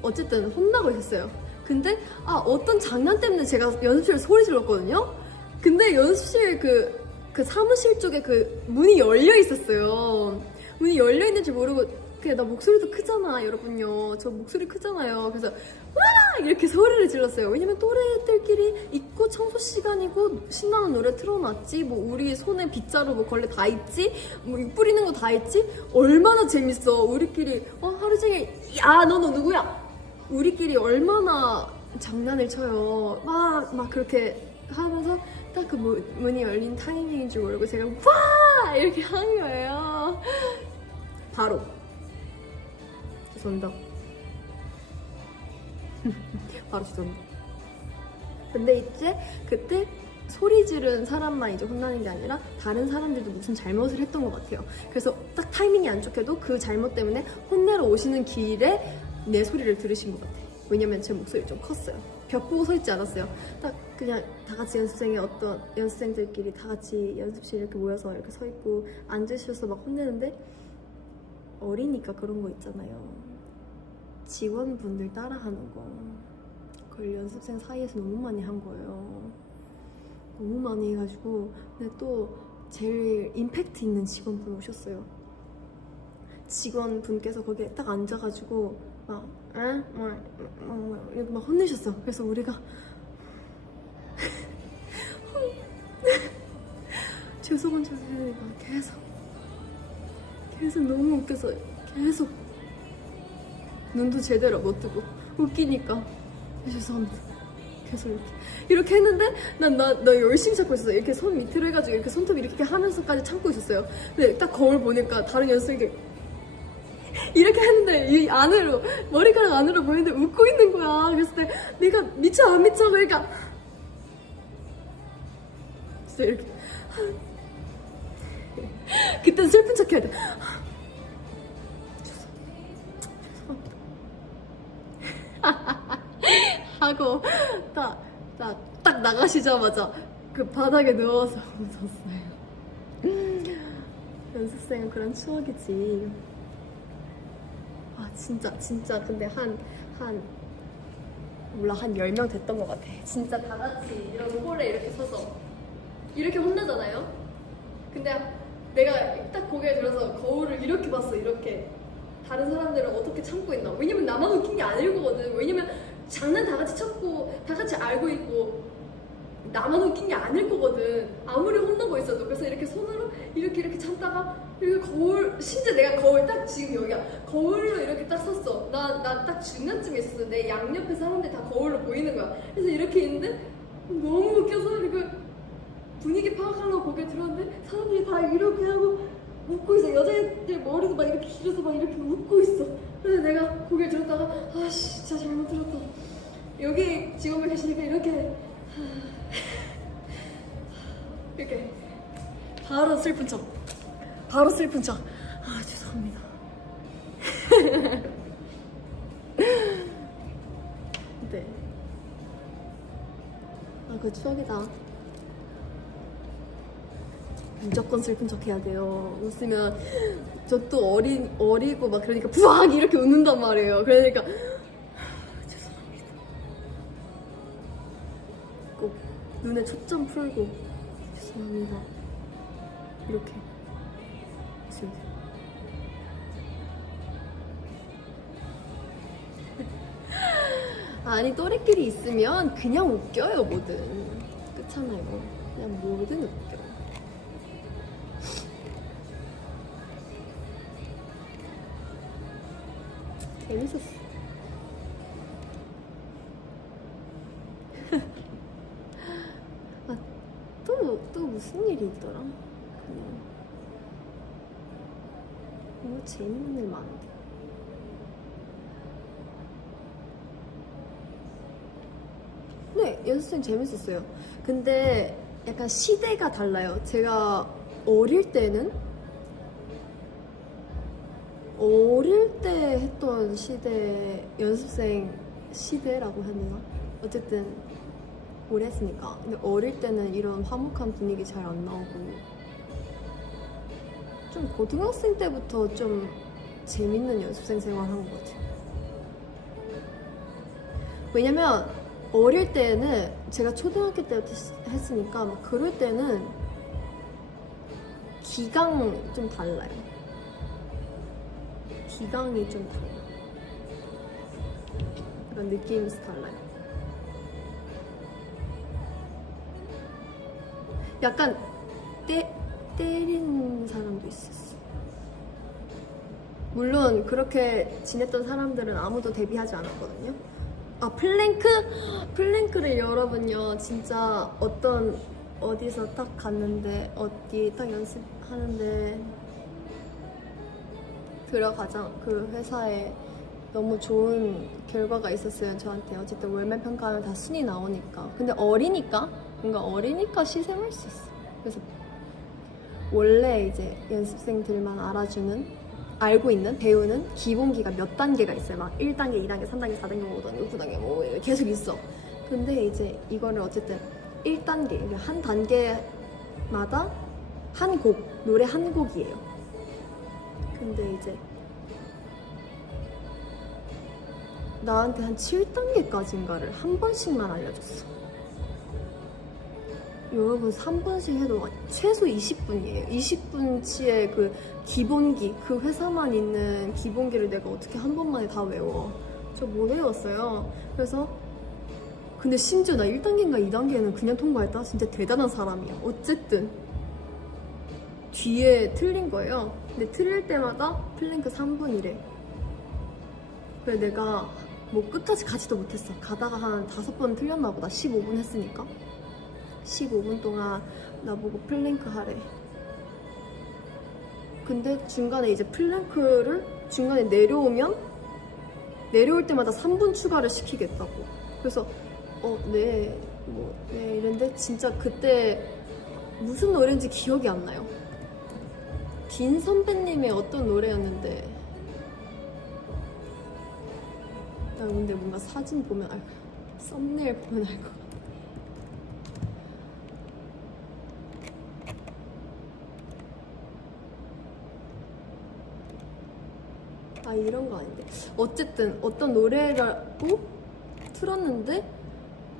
어쨌든 혼나고 있었어요. 근데 어떤 장난 때문에 제가 연습실에 소리 질렀거든요. 근데 연습실 그 사무실 쪽에 그 문이 열려 있었어요. 문이 열려 있는지 모르고 그냥 나 목소리도 크잖아 여러분요. 저 목소리 크잖아요. 그래서 와 이렇게 소리를 질렀어요. 왜냐면 또래들끼리 있고 청소 시간이고 신나는 노래 틀어놨지 뭐 우리 손에 빗자루 뭐 걸레 다 있지 뭐 뿌리는 거 다 있지 얼마나 재밌어. 우리끼리 하루 종일 야 너 누구야 우리끼리 얼마나 장난을 쳐요. 막 그렇게 하면서 딱 그 문이 열린 타이밍인 줄 모르고 제가 와 이렇게 한 거예요. 바로 죄송합니다. 바로 죄송합니다. 근데 이제 그때 소리 지른 사람만 이제 혼나는 게 아니라 다른 사람들도 무슨 잘못을 했던 것 같아요. 그래서 딱 타이밍이 안 좋게도 그 잘못 때문에 혼내러 오시는 길에 내 소리를 들으신 것 같아요. 왜냐면 제 목소리 좀 컸어요. 벽 보고 서 있지 않았어요. 딱 그냥 다 같이 어떤 연습생들끼리 다 같이 연습실에 이렇게 모여서 이렇게 서 있고 앉으셔서 막 혼내는데 어리니까 그런 거 있잖아요. 직원분들 따라하는 거 그걸 연습생 사이에서 너무 많이 한 거예요. 너무 많이 해가지고 근데 또 제일 임팩트 있는 직원분 오셨어요. 직원분께서 거기에 딱 앉아가지고 막 이렇게 막 혼내셨어. 그래서 우리가 죄송합니다 계속 너무 웃겨서 계속 눈도 제대로 못 뜨고 웃기니까 죄송합니다 계속 이렇게 했는데 나 열심히 참고 있었어. 이렇게 손 밑으로 해가지고 이렇게 손톱 이렇게 하면서까지 참고 있었어요. 근데 딱 거울 보니까 다른 연습생이 이렇게 했는데 이 안으로 머리카락 안으로 보이는데 웃고 있는 거야. 그래서 내가 미쳐 안 미쳐 그러니까 진짜 이렇게 그땐 슬픈 척 해야 돼. 하고 딱 나가시자마자 그 바닥에 누워서 웃었어요. 연습생은 그런 추억이지. 진짜 근데 한 10명 됐던 것 같아. 진짜 다 같이 이런 홀에 이렇게 서서 이렇게 혼나잖아요. 근데 내가 딱 고개를 들어서 거울을 이렇게 봤어. 이렇게 다른 사람들은 어떻게 참고 있나. 왜냐면 나만 웃긴 게 아닐 거거든. 왜냐면 장난 다 같이 쳤고 다 같이 알고 있고 나만 웃긴 게 아닐 거거든. 아무리 혼나고 있어도. 그래서 이렇게 손으로 이렇게 참다가 여기 거울, 심지어 내가 거울 딱 지금 여기야. 거울로 이렇게 딱 섰어. 나 딱 중간쯤에 있었어. 내 양옆에 사람들 다 거울로 보이는 거야. 그래서 이렇게 있는데 너무 웃겨서 이렇게 분위기 파악하려고 고개 들었는데 사람들이 다 이렇게 하고 웃고 있어. 여자애들 머리도 막 이렇게 길어서 막 이렇게 웃고 있어. 그래서 내가 고개를 들었다가 아씨 진짜 잘못 들었다. 여기 직원분 계시니까 이렇게 바로 슬픈 척. 죄송합니다. 네. 그 추억이다. 무조건 슬픈 척 해야 돼요. 웃으면 저 또 어리고 막 그러니까 부악 이렇게 웃는단 말이에요. 그러니까 죄송합니다. 꼭 눈에 초점 풀고 죄송합니다. 이렇게 있어요. 아니 또래끼리 있으면 그냥 웃겨요 뭐든. 그렇잖아요. 그냥 뭐든 웃겨. 재밌었어. 아, 또 무슨 일이 있더라? 뭐 재밌는 일 많은데. 네, 연습생 재밌었어요. 근데 약간 시대가 달라요. 제가 어릴 때 했던 시대, 연습생 시대라고 해야 되나? 어쨌든 오래 했으니까. 근데 어릴 때는 이런 화목한 분위기 잘 안 나오고 좀 고등학생 때부터 좀 재밌는 연습생 생활 한 것 같아요. 왜냐면 어릴 때는 제가 초등학교 때부터 했으니까 막 그럴 때는 기강 좀 달라요. 기강이 좀 달라요. 그런 느낌이 달라요. 약간 때리는 사람도 있었어. 물론 그렇게 지냈던 사람들은 아무도 데뷔하지 않았거든요. 아, 플랭크를 여러분요, 진짜 어디서 딱 갔는데, 어디 딱 연습하는데 들어가자 그 회사에 너무 좋은 결과가 있었어요, 저한테. 어쨌든 월말 평가하면 다 순위 나오니까. 근데 뭔가 어리니까 시샘할 수 있어. 그래서 원래 이제 연습생들만 알고 있는, 배우는 기본기가 몇 단계가 있어요. 막 1단계, 2단계, 3단계, 4단계, 5단계, 9단계 뭐 계속 있어. 근데 이제 이거를 어쨌든 1단계, 한 단계마다 노래 한 곡이에요. 근데 이제 나한테 한 7단계까지인가를 한 번씩만 알려줬어. 여러분 3분씩 해도 최소 20분이에요. 20분치의 그 기본기, 그 회사만 있는 기본기를 내가 어떻게 한 번만에 다 외워. 저 못 외웠어요. 그래서 근데 심지어 나 1단계인가 2단계는 그냥 통과했다? 진짜 대단한 사람이야. 어쨌든 뒤에 틀린 거예요. 근데 틀릴 때마다 플랭크 3분이래. 그래 내가 뭐 끝까지 가지도 못했어. 가다가 한 5번 틀렸나 보다. 15분 했으니까 15분 동안 나보고 플랭크 하래. 근데 중간에 이제 플랭크를 중간에 내려올 때마다 3분 추가를 시키겠다고. 그래서 네 이랬는데 진짜 그때 무슨 노래인지 기억이 안 나요. 딘 선배님의 어떤 노래였는데 나 근데 뭔가 사진 보면 썸네일 보면 알 것 같아. 아 이런 거 아닌데. 어쨌든 어떤 노래라고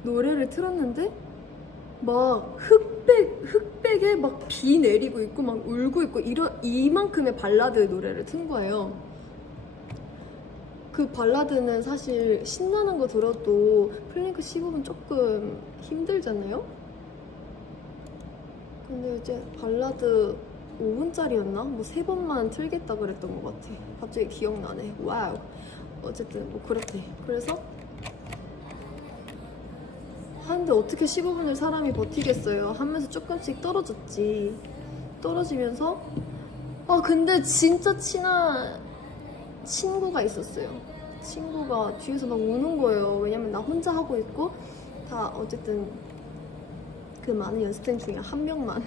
노래를 틀었는데 막 흑백에 막 비 내리고 있고 막 울고 있고 이만큼의 발라드 노래를 튼 거예요. 그 발라드는 사실 신나는 거 들어도 플랭크 15분 조금 힘들잖아요? 근데 이제 발라드 5분짜리였나? 뭐 3번만 틀겠다 그랬던 것 같아. 갑자기 기억나네. 와우. 어쨌든 뭐 그렇대. 그래서 하는데 어떻게 15분을 사람이 버티겠어요. 하면서 조금씩 떨어졌지. 떨어지면서 근데 진짜 친한 친구가 있었어요. 친구가 뒤에서 막 우는 거예요. 왜냐면 나 혼자 하고 있고 다 어쨌든 그 많은 연습생 중에 한 명만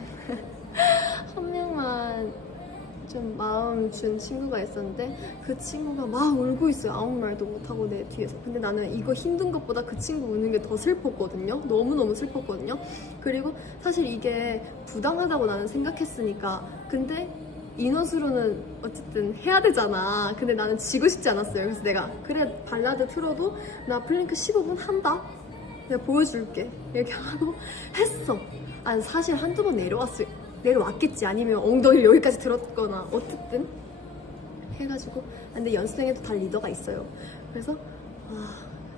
좀 마음 준 친구가 있었는데 그 친구가 막 울고 있어요. 아무 말도 못하고 내 뒤에서. 근데 나는 이거 힘든 것보다 그 친구 우는 게 더 슬펐거든요. 너무너무 슬펐거든요. 그리고 사실 이게 부당하다고 나는 생각했으니까. 근데 인원수로는 어쨌든 해야 되잖아. 근데 나는 지고 싶지 않았어요. 그래서 내가 그래 발라드 틀어도 나 플랭크 15분 한다. 내가 보여줄게. 이렇게 하고 했어. 아니 사실 한두 번 내려왔겠지. 아니면 엉덩이를 여기까지 들었거나 어쨌든 해가지고. 근데 연습생에도 다 리더가 있어요. 그래서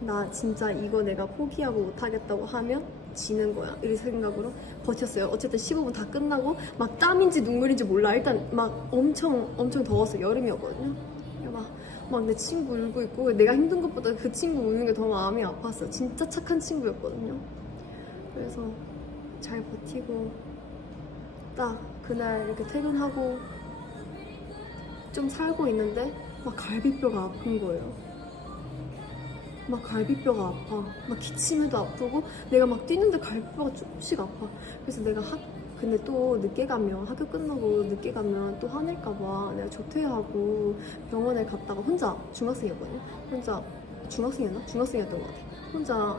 나 진짜 이거 내가 포기하고 못하겠다고 하면 지는 거야. 이 생각으로 버텼어요. 어쨌든 15분 다 끝나고 막 땀인지 눈물인지 몰라. 일단 막 엄청 더웠어. 여름이었거든요. 막 내 친구 울고 있고 내가 힘든 것보다 그 친구 우는 게 더 마음이 아팠어. 진짜 착한 친구였거든요. 그래서 잘 버티고 딱 그날 이렇게 퇴근하고 좀 살고 있는데 막 갈비뼈가 아픈 거예요. 막 갈비뼈가 아파. 막 기침해도 아프고 내가 막 뛰는데 갈비뼈가 조금씩 아파. 그래서 내가 근데 또 늦게 가면 학교 끝나고 늦게 가면 또 화낼까봐 내가 조퇴하고 병원에 갔다가 혼자 중학생이었거든요. 혼자 중학생이었나? 중학생이었던 것 같아. 혼자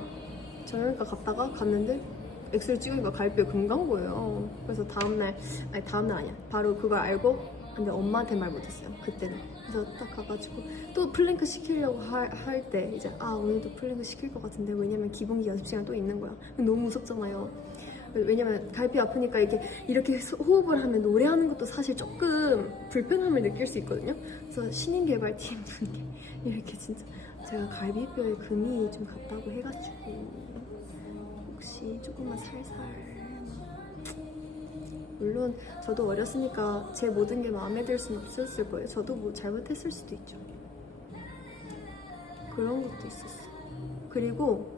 정형외과 갔는데 엑스레이 찍으니까 갈비뼈 금간 거예요. 그래서 다음날 아니야. 바로 그걸 알고 근데 엄마한테 말 못했어요. 그때는. 그래서 딱 가가지고 또 플랭크 시키려고 할 때 이제 오늘도 플랭크 시킬 것 같은데 왜냐면 기본기 연습 시간 또 있는 거야. 너무 무섭잖아요. 왜냐면 갈비 아프니까 이렇게 호흡을 하면 노래하는 것도 사실 조금 불편함을 느낄 수 있거든요. 그래서 신인개발팀 분께 이렇게 진짜 제가 갈비뼈에 금이 좀 갔다고 해가지고 혹시 조금만 살살 물론 저도 어렸으니까 제 모든 게 마음에 들 수는 없었을 거예요. 저도 뭐 잘못했을 수도 있죠. 그런 것도 있었어. 그리고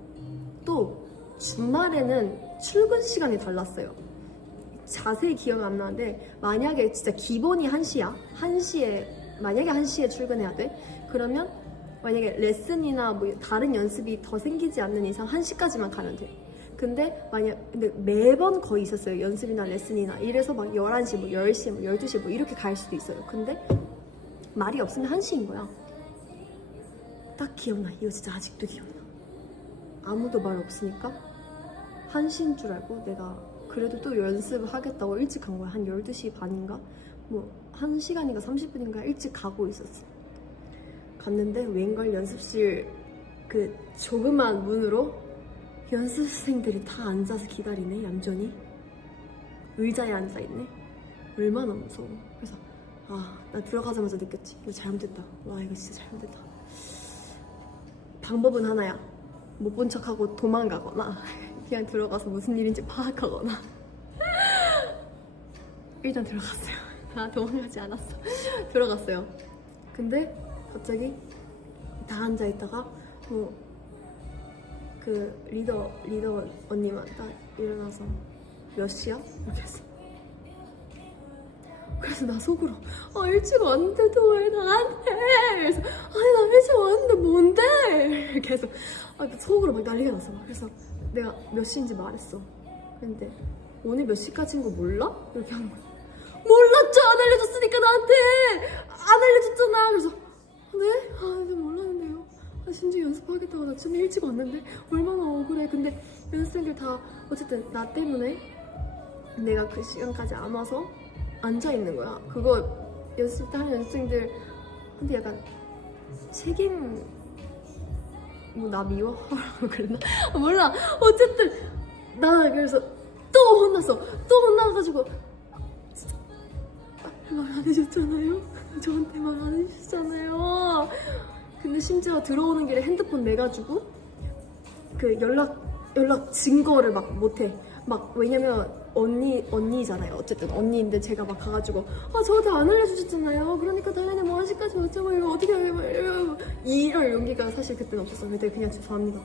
또 주말에는 출근 시간이 달랐어요. 자세히 기억 안 나는데 만약에 진짜 기본이 1시야. 만약에 1시에 출근해야 돼. 그러면 만약에 레슨이나 뭐 다른 연습이 더 생기지 않는 이상 1시까지만 가면 돼. 근데 매번 거의 있었어요. 연습이나 레슨이나. 이래서 막 11시, 뭐 10시, 뭐 12시 뭐 이렇게 갈 수도 있어요. 근데 말이 없으면 1시인 거야. 딱 기억나. 이거 진짜 아직도 기억나. 아무도 말 없으니까 1시인 줄 알고 내가 그래도 또 연습을 하겠다고 일찍 간 거야. 한 12시 반인가? 뭐 1시간인가 30분인가 일찍 가고 있었어. 갔는데 웬걸 연습실 그 조그만 문으로 연습생들이 다 앉아서 기다리네. 얌전히 의자에 앉아있네. 얼마나 무서워. 그래서 나 들어가자마자 느꼈지. 이거 잘못됐다. 와 이거 진짜 잘못됐다. 방법은 하나야. 못 본 척하고 도망가거나 그냥 들어가서 무슨 일인지 파악하거나. 일단 들어갔어요. 도망가지 않았어. 들어갔어요. 근데 갑자기 다 앉아있다가 그 리더 언니만 딱 일어나서 몇 시야? 이렇게 했어. 그래서 나 속으로 일찍 왔는데도 왜 나한테? 그래서 나 일찍 왔는데 뭔데? 이렇게 해서 속으로 막 난리가 났어. 그래서 내가 몇 시인지 말했어. 근데 오늘 몇 시까지인 거 몰라? 이렇게 하는 거야. 몰랐죠. 안 알려줬으니까 나한테 안 알려줬잖아. 그래서 네? 네 몰랐는데요. 심지어 연습하겠다고 나 좀 일찍 왔는데 얼마나 억울해. 근데 연습생들 다 어쨌든 나 때문에 내가 그 시간까지 안 와서 앉아있는 거야. 그거 연습 때 하는 연습생들한테 약간 책임 나 미워하라고 그랬나? 몰라. 어쨌든 나 그래서 또 혼났어. 또 혼나가지고 진짜 말 안 해줬잖아요. 저한테 말 안 해주셨잖아요. 근데 심지어 들어오는 길에 핸드폰 내가지고 그 연락 증거를 막 못해. 막 왜냐면 언니잖아요. 어쨌든 언니인데 제가 막 가가지고 저한테 안 알려주셨잖아요. 그러니까 당연히 뭐 1시까지 어쩌고 이거 어떻게 해요. 이럴 용기가 사실 그때는 없었어. 그때 그냥 죄송합니다.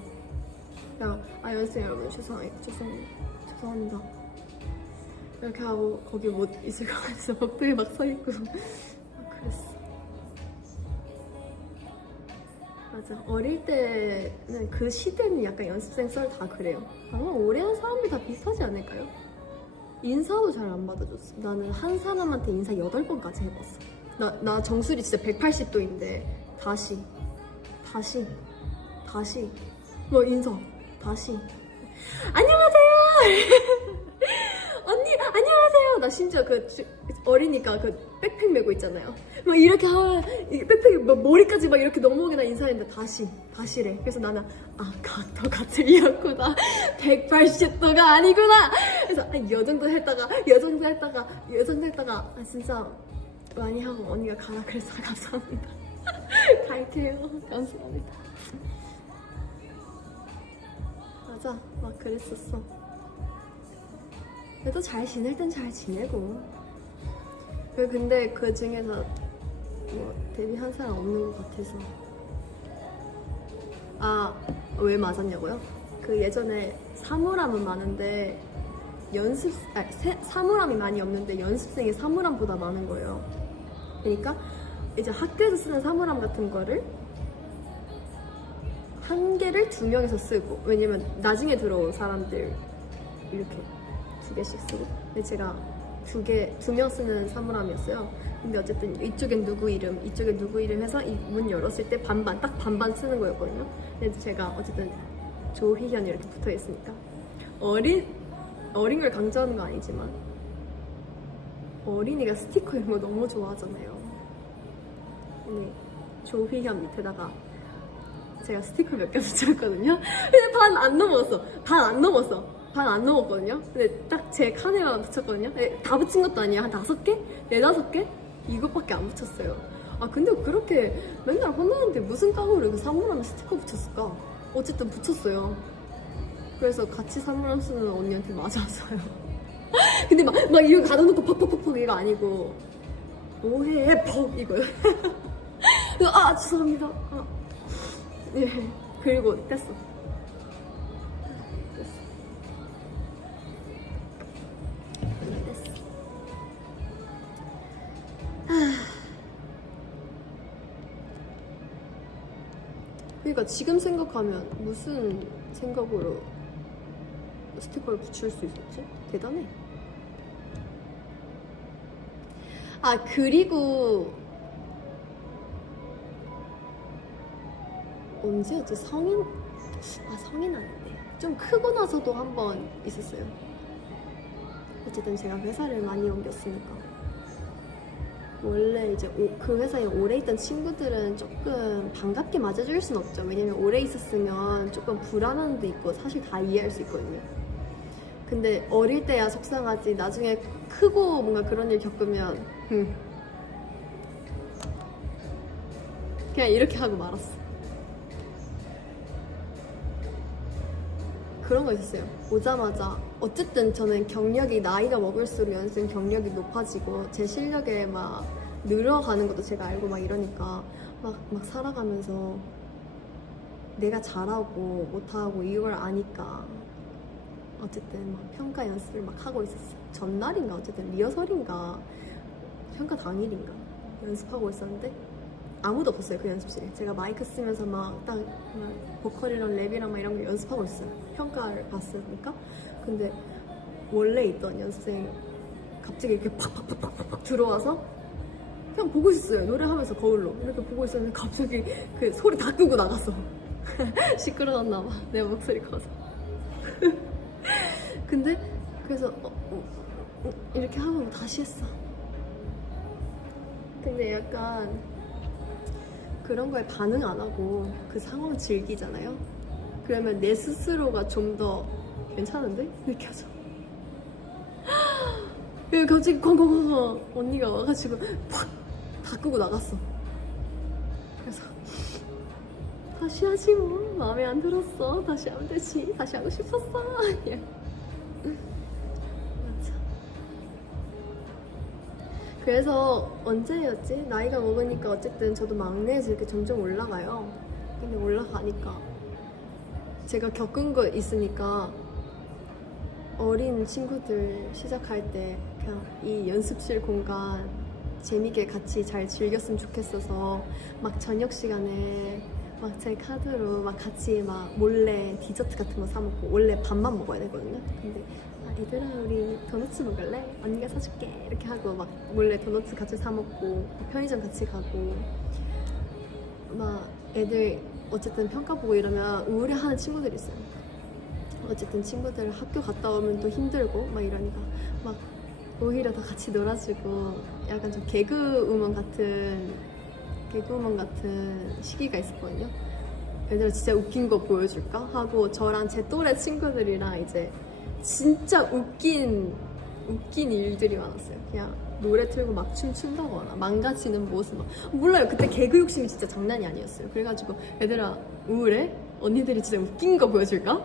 그냥 연습생 여러분 죄송합니다. 이렇게 하고 거기 못 있을 것 같아서 벽돌에 막 서있고 그랬어. 맞아. 어릴 때는 그 시대는 약간 연습생 썰 다 그래요. 아마 오래 한 사람들이 다 비슷하지 않을까요? 인사도 잘 안 받아줬어. 나는 한 사람한테 인사 8번까지 해봤어. 나 정수리 진짜 180도인데 다시 뭐 인사 다시 안녕하세요. 언니 안녕하세요. 나 심지어 어리니까 그 백팩 메고 있잖아요. 막 이렇게 하면 이 백팩이 막 머리까지 막 이렇게 넘어오게나 인사했는데 다시래. 그래서 나는 각도 같으이었구나. 180도가 아니구나. 그래서 요 정도 했다가 진짜 많이 하고 언니가 가라 그래서 감사합니다. 갈게요. 감사합니다. 맞아, 막 그랬었어. 그래도 잘 지낼 땐 잘 지내고. 근데 그 중에서 뭐 데뷔한 사람 없는 것 같아서. 왜 맞았냐고요? 그 예전에 사물함은 많은데 사물함이 많이 없는데 연습생이 사물함보다 많은 거예요. 그러니까 이제 학교에서 쓰는 사물함 같은 거를 한 개를 2명이서 쓰고, 왜냐면 나중에 들어온 사람들 이렇게 2개씩 쓰고. 근데 제가 2명 쓰는 사물함이었어요. 근데 어쨌든 이쪽엔 누구 이름, 이쪽엔 누구 이름 해서 이 문 열었을 때 딱 반반 쓰는 거였거든요. 근데 제가 어쨌든 조희현 이렇게 붙어 있으니까 어린 걸 강조하는 거 아니지만 어린이가 스티커 이런 거 너무 좋아하잖아요. 근데 조희현 밑에다가 제가 스티커 몇 개 붙였거든요. 근데 반 안 넘었거든요. 근데 딱 제 칸에만 붙였거든요. 근데 다 붙인 것도 아니에요. 한 5개? 4-5개? 이것밖에 안 붙였어요. 근데 그렇게 맨날 혼나는데 무슨 깡으로 그 사물함에 스티커 붙였을까? 어쨌든 붙였어요. 그래서 같이 사물함 쓰는 언니한테 맞았어요. 근데 막 이거 가둬놓고 퍽퍽퍽퍽 이거 아니고 오해 퍽 이거요. 죄송합니다. 예. 그리고 뗐어. 그러니까 지금 생각하면 무슨 생각으로 스티커를 붙일 수 있었지? 대단해. 그리고 언제였지? 성인 아닌데 좀 크고 나서도 한 번 있었어요. 어쨌든 제가 회사를 많이 옮겼으니까 원래 이제 그 회사에 오래 있던 친구들은 조금 반갑게 맞아줄 순 없죠. 왜냐면 오래 있었으면 조금 불안한 데 있고 사실 다 이해할 수 있거든요. 근데 어릴 때야 속상하지 나중에 크고 뭔가 그런 일 겪으면 그냥 이렇게 하고 말았어. 그런 거 있었어요. 오자마자 어쨌든 저는 경력이 나이가 먹을수록 연습 경력이 높아지고 제 실력에 막 늘어가는 것도 제가 알고 막 이러니까 막 살아가면서 내가 잘하고 못하고 이걸 아니까 어쨌든 막 평가 연습을 막 하고 있었어요. 전날인가 어쨌든 리허설인가 평가 당일인가 연습하고 있었는데 아무도 없었어요. 그 연습실에. 제가 마이크 쓰면서 막 딱 보컬이랑 랩이랑 막 이런 거 연습하고 있어요. 평가를 봤으니까. 근데 원래 있던 연습생이 갑자기 이렇게 팍팍팍팍 들어와서 그냥 보고 있었어요. 노래하면서 거울로 이렇게 보고 있었는데 갑자기 그 소리 다 끄고 나갔어. 시끄러웠나 봐. 내 목소리 커서. 근데 그래서 이렇게 하고 다시 했어. 근데 약간 그런 거에 반응 안 하고 그 상황을 즐기잖아요. 그러면 내 스스로가 좀 더 괜찮은데? 느껴져. 갑자기 쾅쾅쾅 언니가 와가지고 팍 다 끄고 나갔어. 그래서 다시 하지 뭐. 마음에 안 들었어. 다시 하면 되지. 다시 하고 싶었어. 맞아. 그래서 언제였지? 나이가 먹으니까 어쨌든 저도 막내에서 이렇게 점점 올라가요. 근데 올라가니까 제가 겪은 거 있으니까 어린 친구들 시작할 때 그냥 이 연습실 공간 재밌게 같이 잘 즐겼으면 좋겠어서 막 저녁 시간에 막 제 카드로 막 같이 막 몰래 디저트 같은 거 사 먹고 원래 밥만 먹어야 되거든요. 근데 얘들아 우리 도넛 먹을래? 언니가 사줄게 이렇게 하고 막 몰래 도넛 같이 사 먹고 편의점 같이 가고 막 애들 어쨌든 평가 보고 이러면 우울해하는 친구들이 있어요. 어쨌든 친구들 학교 갔다 오면 또 힘들고 막 이러니까 막 오히려 더 같이 놀아주고 약간 좀 개그우먼 같은 시기가 있었거든요. 얘들아 진짜 웃긴 거 보여줄까? 하고 저랑 제 또래 친구들이랑 이제 진짜 웃긴 일들이 많았어요. 그냥 노래 틀고 막 춤춘다거나 망가지는 모습 막 몰라요. 그때 개그 욕심이 진짜 장난이 아니었어요. 그래가지고 얘들아 우울해? 언니들이 진짜 웃긴 거 보여줄까?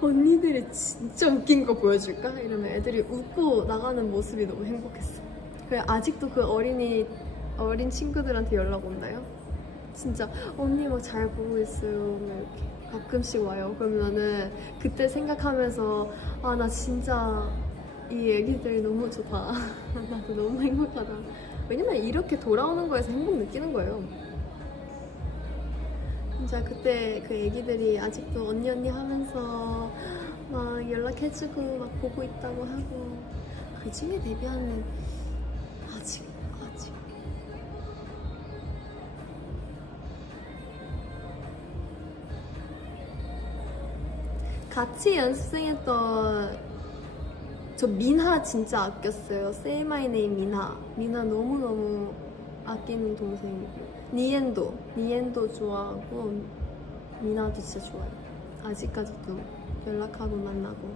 언니들이 진짜 웃긴 거 보여줄까? 이러면 애들이 웃고 나가는 모습이 너무 행복했어. 그래 아직도 그 어린 친구들한테 연락 온다요? 진짜 언니 뭐 잘 보고 있어요. 막 이렇게 가끔씩 와요. 그러면은 그때 생각하면서 아 나 진짜 이 애기들이 너무 좋다. 나도 너무 행복하다. 왜냐면 이렇게 돌아오는 거에서 행복 느끼는 거예요. 진짜 그때 그 애기들이 아직도 언니 하면서 막 연락해주고 막 보고 있다고 하고 그 중에 데뷔하는 아직 같이 연습생했던 저 민하 진짜 아꼈어요. Say My Name 민하 너무너무 아끼는 동생이고 니엔도 좋아하고 미나도 진짜 좋아요. 아직까지도 연락하고 만나고.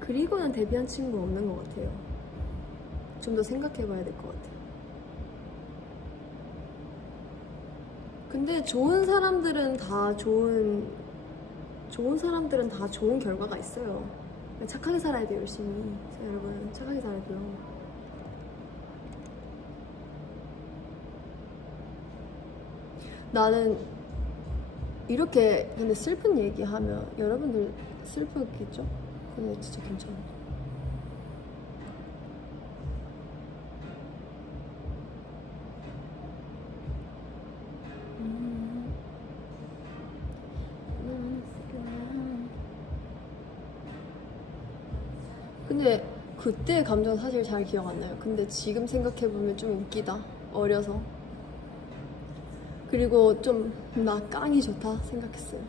그리고는 데뷔한 친구 없는 것 같아요. 좀 더 생각해봐야 될 것 같아요. 근데 좋은 사람들은 다 좋은 결과가 있어요. 착하게 살아야 돼요, 열심히. 여러분 착하게 살아야 돼요. 나는 이렇게 근데 슬픈 얘기하면 여러분들 슬프겠죠? 근데 진짜 괜찮아. 근데 그때 감정 사실 잘 기억 안 나요. 근데 지금 생각해보면 좀 웃기다. 어려서. 그리고 좀 나 깡이 좋다 생각했어요.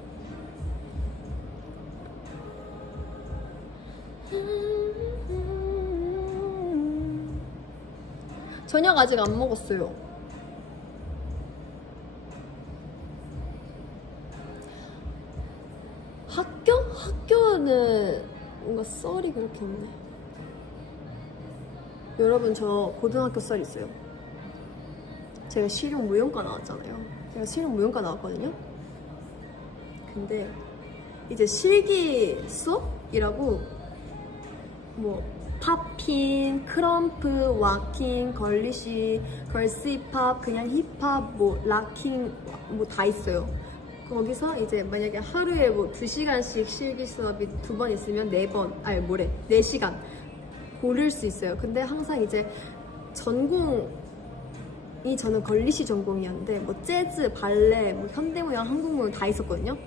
저녁 아직 안 먹었어요. 학교는 뭔가 썰이 그렇게 없네. 여러분 저 고등학교 썰 있어요. 제가 실용 무용과 나왔잖아요. 제가 실용 무용과 나왔거든요. 근데 이제 실기 수업이라고 뭐 팝핀, 크럼프, 와킹, 걸리시, 걸스 힙합, 그냥 힙합, 뭐 락킹 뭐 다 있어요. 거기서 이제 만약에 하루에 뭐 2시간씩 실기 수업이 2번 있으면 4시간 고를 수 있어요. 근데 항상 이제 전공이 저는 걸리시 전공이었는데 뭐 재즈, 발레, 뭐 현대무용, 한국무용 다 있었거든요.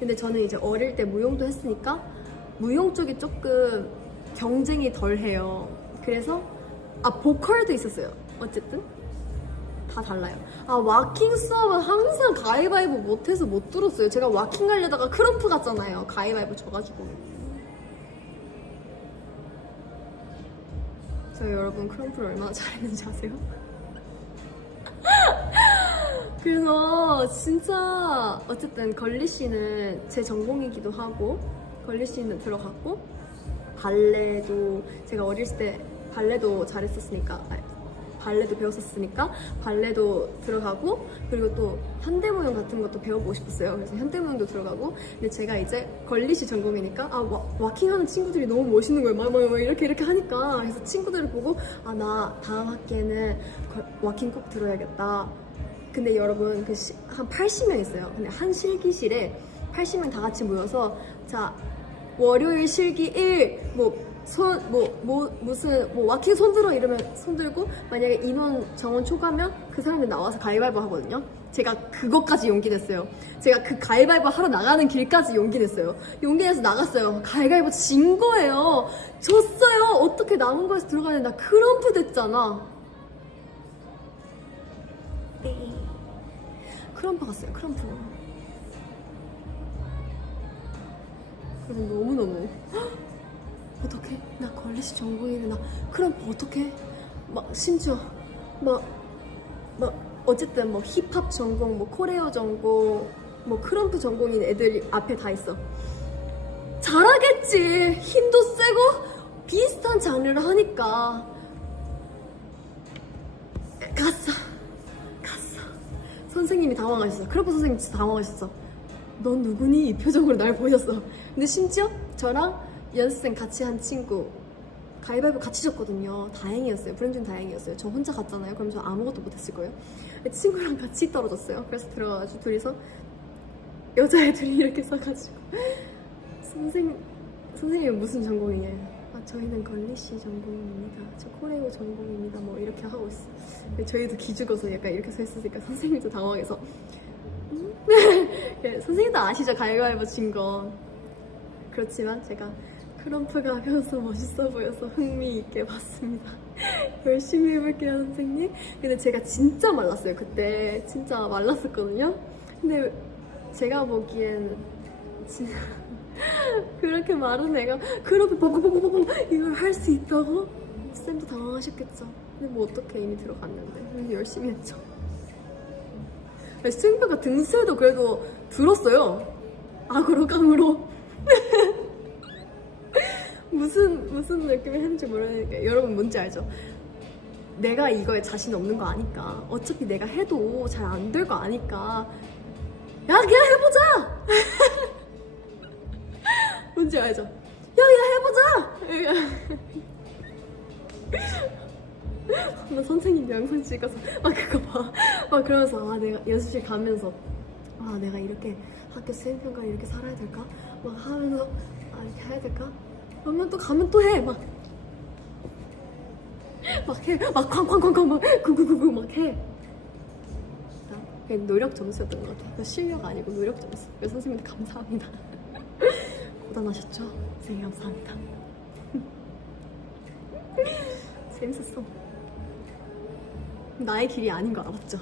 근데 저는 이제 어릴 때 무용도 했으니까 무용 쪽이 조금 경쟁이 덜해요. 그래서 보컬도 있었어요. 어쨌든 다 달라요. 와킹 수업은 항상 가위바위보 못해서 못 들었어요. 제가 와킹 가려다가 크럼프 갔잖아요. 가위바위보 져가지고. 저 여러분 크럼프를 얼마나 잘했는지 아세요? 그래서 진짜 어쨌든 걸리시는 제 전공이기도 하고 걸리시는 들어갔고 발레도 제가 어렸을 때 발레도 잘했었으니까 발레도 배웠었으니까 발레도 들어가고 그리고 또 현대무용 같은 것도 배워보고 싶었어요. 그래서 현대무용도 들어가고 근데 제가 이제 걸리시 전공이니까 와킹하는 친구들이 너무 멋있는 거예요. 막 이렇게 하니까 그래서 친구들을 보고 나 다음 학기에는 와킹 꼭 들어야겠다. 근데 여러분 한 80명 있어요. 근데 한 실기실에 80명 다 같이 모여서 자 월요일 실기 1 무슨 와킹 손 들어 이러면 손 들고 만약에 인원 정원 초과면 그 사람들 나와서 가위바위보 하거든요. 제가 그것까지 용기 냈어요. 제가 그 가위바위보 하러 나가는 길까지 용기 냈어요. 용기 내서 나갔어요. 가위바위보 진 거예요. 졌어요. 어떻게 남은 거에서 들어가는데 나 크럼프 됐잖아. 크럼프 갔어요. 크럼프. 그래서 너무너무 어떡해? 나 걸리시 전공이네. 나 그럼 어떡해? 막 심지어 막 어쨌든 뭐 힙합 전공, 뭐 코레오 전공, 뭐 크럼프 전공인 애들이 앞에 다 있어. 잘하겠지. 힘도 세고 비슷한 장르를 하니까. 갔어. 선생님이 당황하셨어. 크럼프 선생님 진짜 당황하셨어. 넌 누구니? 이 표정으로 날 보셨어. 근데 심지어 저랑 연습생 같이 한 친구 가위바위보 같이 졌거든요. 다행이었어요. 불행 중 다행이었어요. 저 혼자 갔잖아요. 그럼 저 아무것도 못했을 거예요. 친구랑 같이 떨어졌어요. 그래서 들어가가지고 둘이서 여자애들이 이렇게 써가지고 선생님은 무슨 전공이에요? 아, 저희는 걸리시 전공입니다. 저 코레오 전공입니다. 뭐 이렇게 하고 있어. 저희도 기죽어서 약간 이렇게 서 있으니까 선생님도 당황해서 선생님도 아시죠? 가위바위보 진 거. 그렇지만 제가 크럼프가 가벼워서 멋있어 보여서 흥미있게 봤습니다. 열심히 해볼게요, 선생님. 근데 제가 진짜 말랐어요. 그때 진짜 말랐었거든요. 근데 제가 보기엔 진짜 그렇게 마른 애가 크럼프 뽀뽀뽀뽀뽀 이걸 할 수 있다고? 쌤도 당황하셨겠죠. 근데 뭐 어떻게 이미 들어갔는데 열심히 했죠. 쌤표가 등수에도 그래도 들었어요. 악으로 깡으로. 무슨 느낌이 했는지 모르니까 여러분 뭔지 알죠? 내가 이거에 자신 없는 거 아니까 어차피 내가 해도 잘 안 될 거 아니까 야 그냥 해보자! 뭔지 알죠? 야 그냥 해보자! 나 선생님 영상 찍어서 막 그거 봐. 막 그러면서 내가 연습실 가면서 내가 이렇게 학교 수행평가를 이렇게 살아야 될까? 막 하면서 이렇게 해야 될까? 그러면 또 가면 또 해. 막 해. 막 쾅쾅쾅쾅 막 구구구구 막 해. 그냥 노력 점수였던 것 같아. 실력 아니고 노력 점수. 그래서 선생님한테 감사합니다. 고단하셨죠? 선생님 감사합니다. 재밌었어. 나의 길이 아닌 거 알았죠?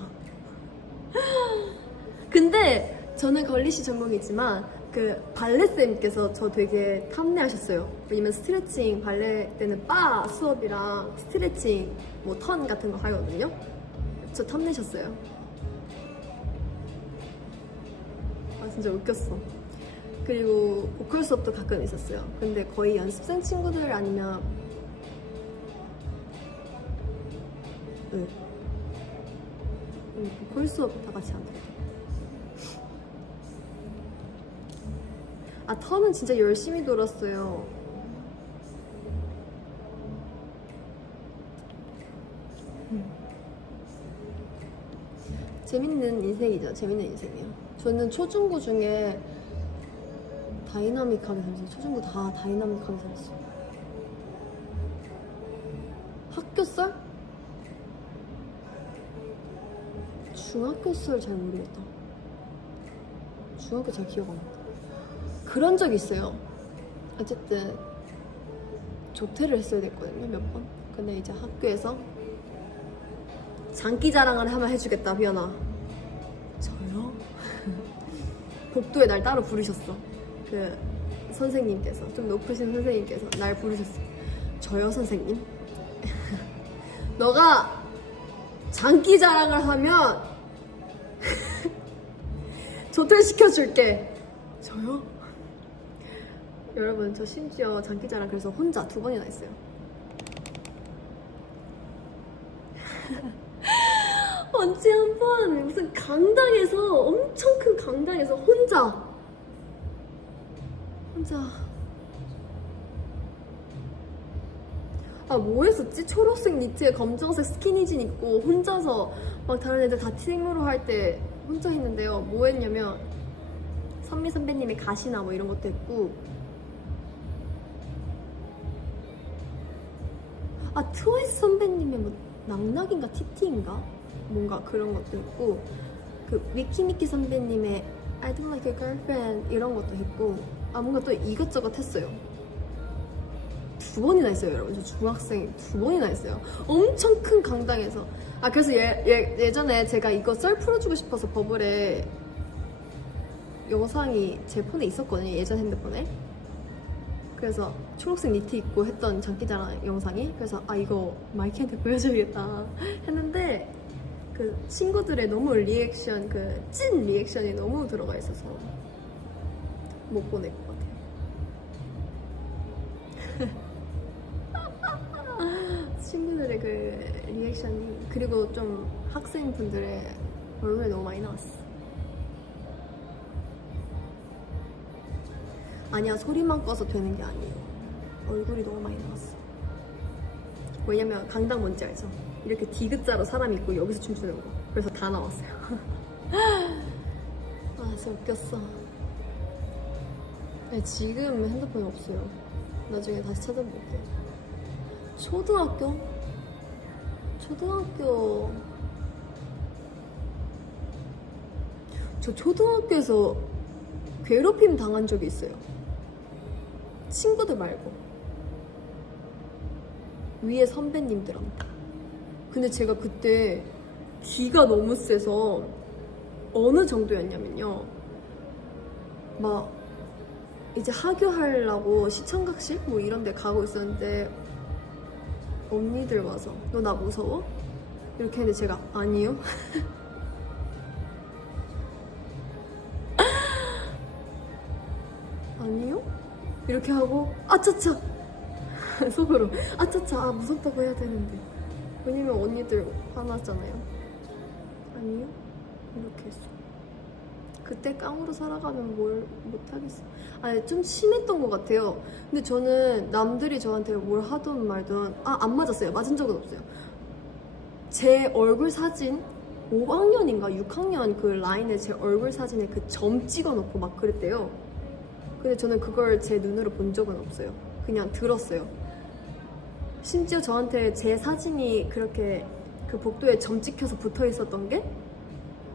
근데 저는 걸리시 전공이지만 그 발레쌤께서 저 되게 탐내하셨어요. 왜냐면 스트레칭 발레 때는 바 수업이랑 스트레칭 뭐 턴 같은 거 하거든요. 저 탐내셨어요. 진짜 웃겼어. 그리고 보컬 수업도 가끔 있었어요. 근데 거의 연습생 친구들 아니면 보컬 수업 다 같이 안 들어요. 턴은 진짜 열심히 돌았어요. 재밌는 인생이죠. 재밌는 인생이에요. 저는 초중고 중에 다이나믹하게 살았어요. 초중고 다 다이나믹하게 살았어요. 학교 썰? 중학교 썰 잘 모르겠다. 중학교 잘 기억 안 난다. 그런 적이 있어요. 어쨌든 조퇴를 했어야 됐거든요. 몇 번. 근데 이제 학교에서 장기자랑을 하면 해주겠다. 비연아. 저요? 복도에 날 따로 부르셨어. 그 선생님께서, 좀 높으신 선생님께서 날 부르셨어. 저요 선생님? 너가 장기자랑을 하면 조퇴시켜줄게. 저요? 여러분 저 심지어 장기자랑 그래서 혼자 2번이나 했어요. 언제 한번 무슨 강당에서 엄청 큰 강당에서 혼자 뭐 했었지? 초록색 니트에 검정색 스키니진 입고 혼자서 막 다른 애들 다 팀으로 할 때 혼자 했는데요. 뭐 했냐면 선미 선배님의 가시나 뭐 이런 것도 했고 트와이스 선배님의 뭐 낙낙인가 TT인가? 뭔가 그런 것도 있고 그 위키미키 선배님의 I don't like your girlfriend 이런 것도 했고 뭔가 또 이것저것 했어요. 2번이나 했어요, 여러분. 저 중학생 2번이나 했어요. 엄청 큰 강당에서. 그래서 예전에 제가 이거 썰 풀어주고 싶어서 버블에 영상이 제 폰에 있었거든요, 예전 핸드폰에. 그래서 초록색 니트 입고 했던 장기자랑 영상이, 그래서 아 이거 마이키한테 보여줘야겠다 했는데 그 친구들의 너무 리액션, 그 찐 리액션이 너무 들어가 있어서 못 보낼 것 같아요. 친구들의 그 리액션이, 그리고 좀 학생분들의 얼굴이 너무 많이 나왔어. 아니야, 소리만 꺼서 되는 게 아니에요. 얼굴이 너무 많이 나왔어. 왜냐면 강당 뭔지 알죠? 이렇게 디귿자로 사람 있고 여기서 춤추는 거. 그래서 다 나왔어요. 아 진짜 웃겼어. 아니, 지금 핸드폰이 없어요. 나중에 다시 찾아볼게요. 초등학교 저 초등학교에서 괴롭힘 당한 적이 있어요. 친구들 말고 위에 선배님들한테. 근데 제가 그때 기가 너무 세서 어느 정도였냐면요, 막 이제 하교하려고 시청각실 뭐 이런 데 가고 있었는데 언니들 와서 너 나 무서워? 이렇게 했는데 제가 아니요. 아니요? 이렇게 하고 아차차 속으로 아차차, 아 무섭다고 해야 되는데, 왜냐면 언니들 화났잖아요. 아니요? 이렇게 했어. 그때 깡으로 살아가면 뭘 못하겠어. 아니 좀 심했던 것 같아요. 근데 저는 남들이 저한테 뭘 하든 말든 안 맞았어요. 맞은 적은 없어요. 제 얼굴 사진 5학년인가 6학년 그 라인에 제 얼굴 사진에 그 점 찍어놓고 막 그랬대요. 근데 저는 그걸 제 눈으로 본 적은 없어요. 그냥 들었어요. 심지어 저한테 제 사진이 그렇게 그 복도에 점 찍혀서 붙어 있었던 게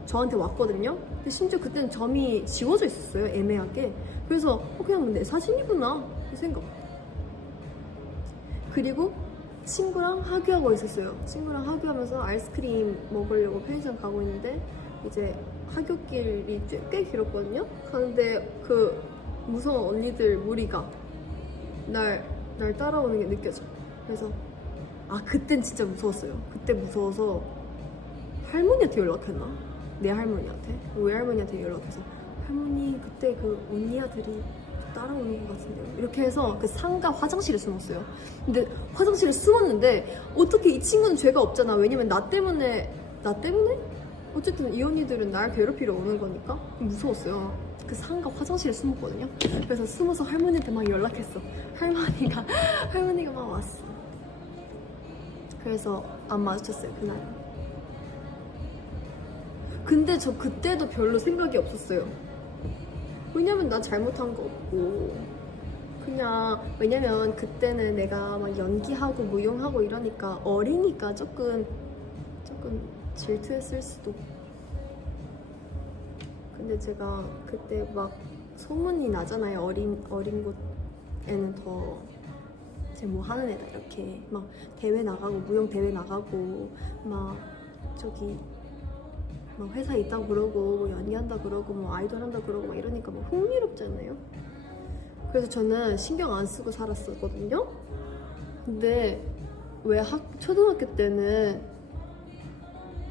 저한테 왔거든요. 근데 심지어 그때는 점이 지워져 있었어요, 애매하게. 그래서 그냥 내 사진이구나 이 생각. 그리고 친구랑 하교하고 있었어요. 친구랑 하교하면서 아이스크림 먹으려고 편의점 가고 있는데 이제 하교길이 꽤 길었거든요. 가는데 그 무서운 언니들 무리가 날 따라오는 게 느껴져. 그래서 그땐 진짜 무서웠어요. 그때 무서워서 할머니한테 연락했나? 내 할머니한테? 외할머니한테 연락해서 할머니 그때 그 언니 아들이 따라오는 것 같은데요. 이렇게 해서 그 상가 화장실에 숨었어요. 근데 화장실에 숨었는데 어떻게 이 친구는 죄가 없잖아. 왜냐면 나 때문에? 어쨌든 이 언니들은 날 괴롭히러 오는 거니까 무서웠어요. 그 상가 화장실에 숨었거든요. 그래서 숨어서 할머니한테 막 연락했어. 할머니가 막 왔어. 그래서 안 마주쳤어요, 그날. 근데 저 그때도 별로 생각이 없었어요. 왜냐면 나 잘못한 거 없고, 그냥 왜냐면 그때는 내가 막 연기하고 무용하고 이러니까 어리니까 조금 질투했을 수도. 근데 제가 그때 막 소문이 나잖아요. 어린 곳에는 더 쟤 뭐 하는 애다 이렇게 막 대회 나가고 무용 대회 나가고 막 저기 막 회사에 있다고 그러고 뭐 연기한다 그러고 뭐 아이돌 한다 그러고 막 이러니까 뭐 흥미롭잖아요. 그래서 저는 신경 안 쓰고 살았었거든요. 근데 왜 초등학교 때는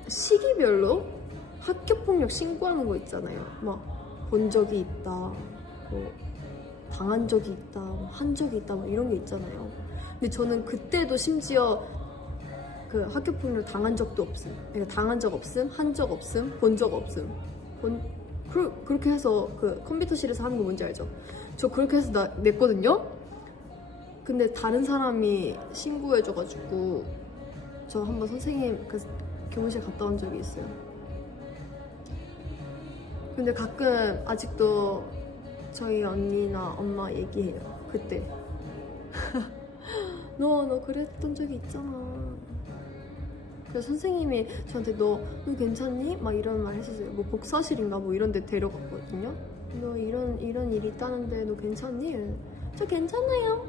시기별로 학교폭력 신고하는 거 있잖아요. 막 본 적이 있다, 뭐 당한 적이 있다, 뭐 한 적이 있다, 뭐 이런 게 있잖아요. 근데 저는 그때도 심지어 그 학교폭력 당한 적도 없음, 그러니까 당한 적 없음, 한 적 없음, 본 적 없음. 그렇게 해서 그 컴퓨터실에서 하는 거 뭔지 알죠? 저 그렇게 해서 냈거든요. 근데 다른 사람이 신고해줘가지고 저 한번 선생님 그 교무실 갔다 온 적이 있어요. 근데 가끔 아직도 저희 언니나 엄마 얘기해요. 그때 너 그랬던 적이 있잖아. 그래서 선생님이 저한테 너 괜찮니? 막 이런 말 했었어요. 뭐 복사실인가 뭐 이런 데 데려갔거든요. 너 이런 일이 있다는데 너 괜찮니? 저 괜찮아요.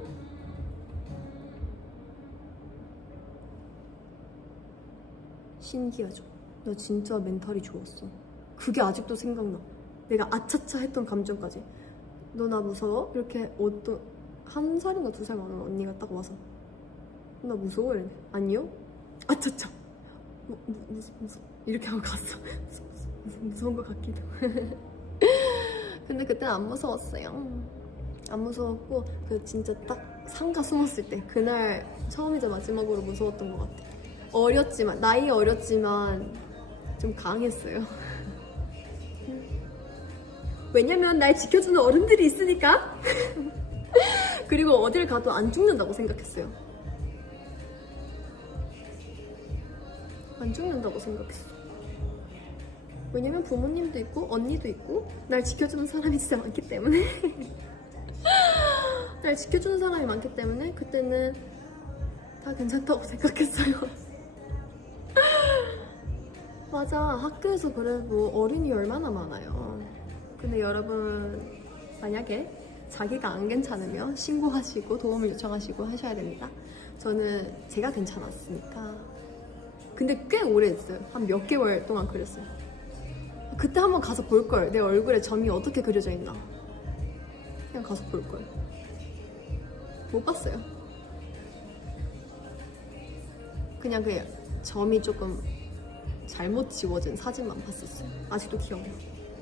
신기하죠? 나 진짜 멘탈이 좋았어. 그게 아직도 생각나. 내가 아차차 했던 감정까지. 너 나 무서워? 이렇게 한 살인가 2살 많은 언니가 딱 와서 나 무서워 이랬네. 아니요? 아차차 무서워 이렇게 하고 갔어. 무서운 것 같기도. 근데 그때는 안 무서웠어요. 안 무서웠고 그 진짜 딱 상가 숨었을 때 그날 처음이자 마지막으로 무서웠던 것 같아. 어렸지만 나이 어렸지만 좀 강했어요. 왜냐면 날 지켜주는 어른들이 있으니까. 그리고 어딜 가도 안 죽는다고 생각했어요. 안 죽는다고 생각했어. 왜냐면 부모님도 있고 언니도 있고 날 지켜주는 사람이 진짜 많기 때문에. 날 지켜주는 사람이 많기 때문에 그때는 다 괜찮다고 생각했어요. 맞아, 학교에서 그래도 어린이 얼마나 많아요. 근데 여러분 만약에 자기가 안 괜찮으면 신고하시고 도움을 요청하시고 하셔야 됩니다. 저는 제가 괜찮았으니까. 근데 꽤 오래 했어요. 한 몇 개월 동안 그랬어요. 그때 한번 가서 볼걸. 내 얼굴에 점이 어떻게 그려져 있나. 그냥 가서 볼걸. 못 봤어요. 그냥 그 점이 조금 잘못 지워진 사진만 봤었어요. 아직도 기억나.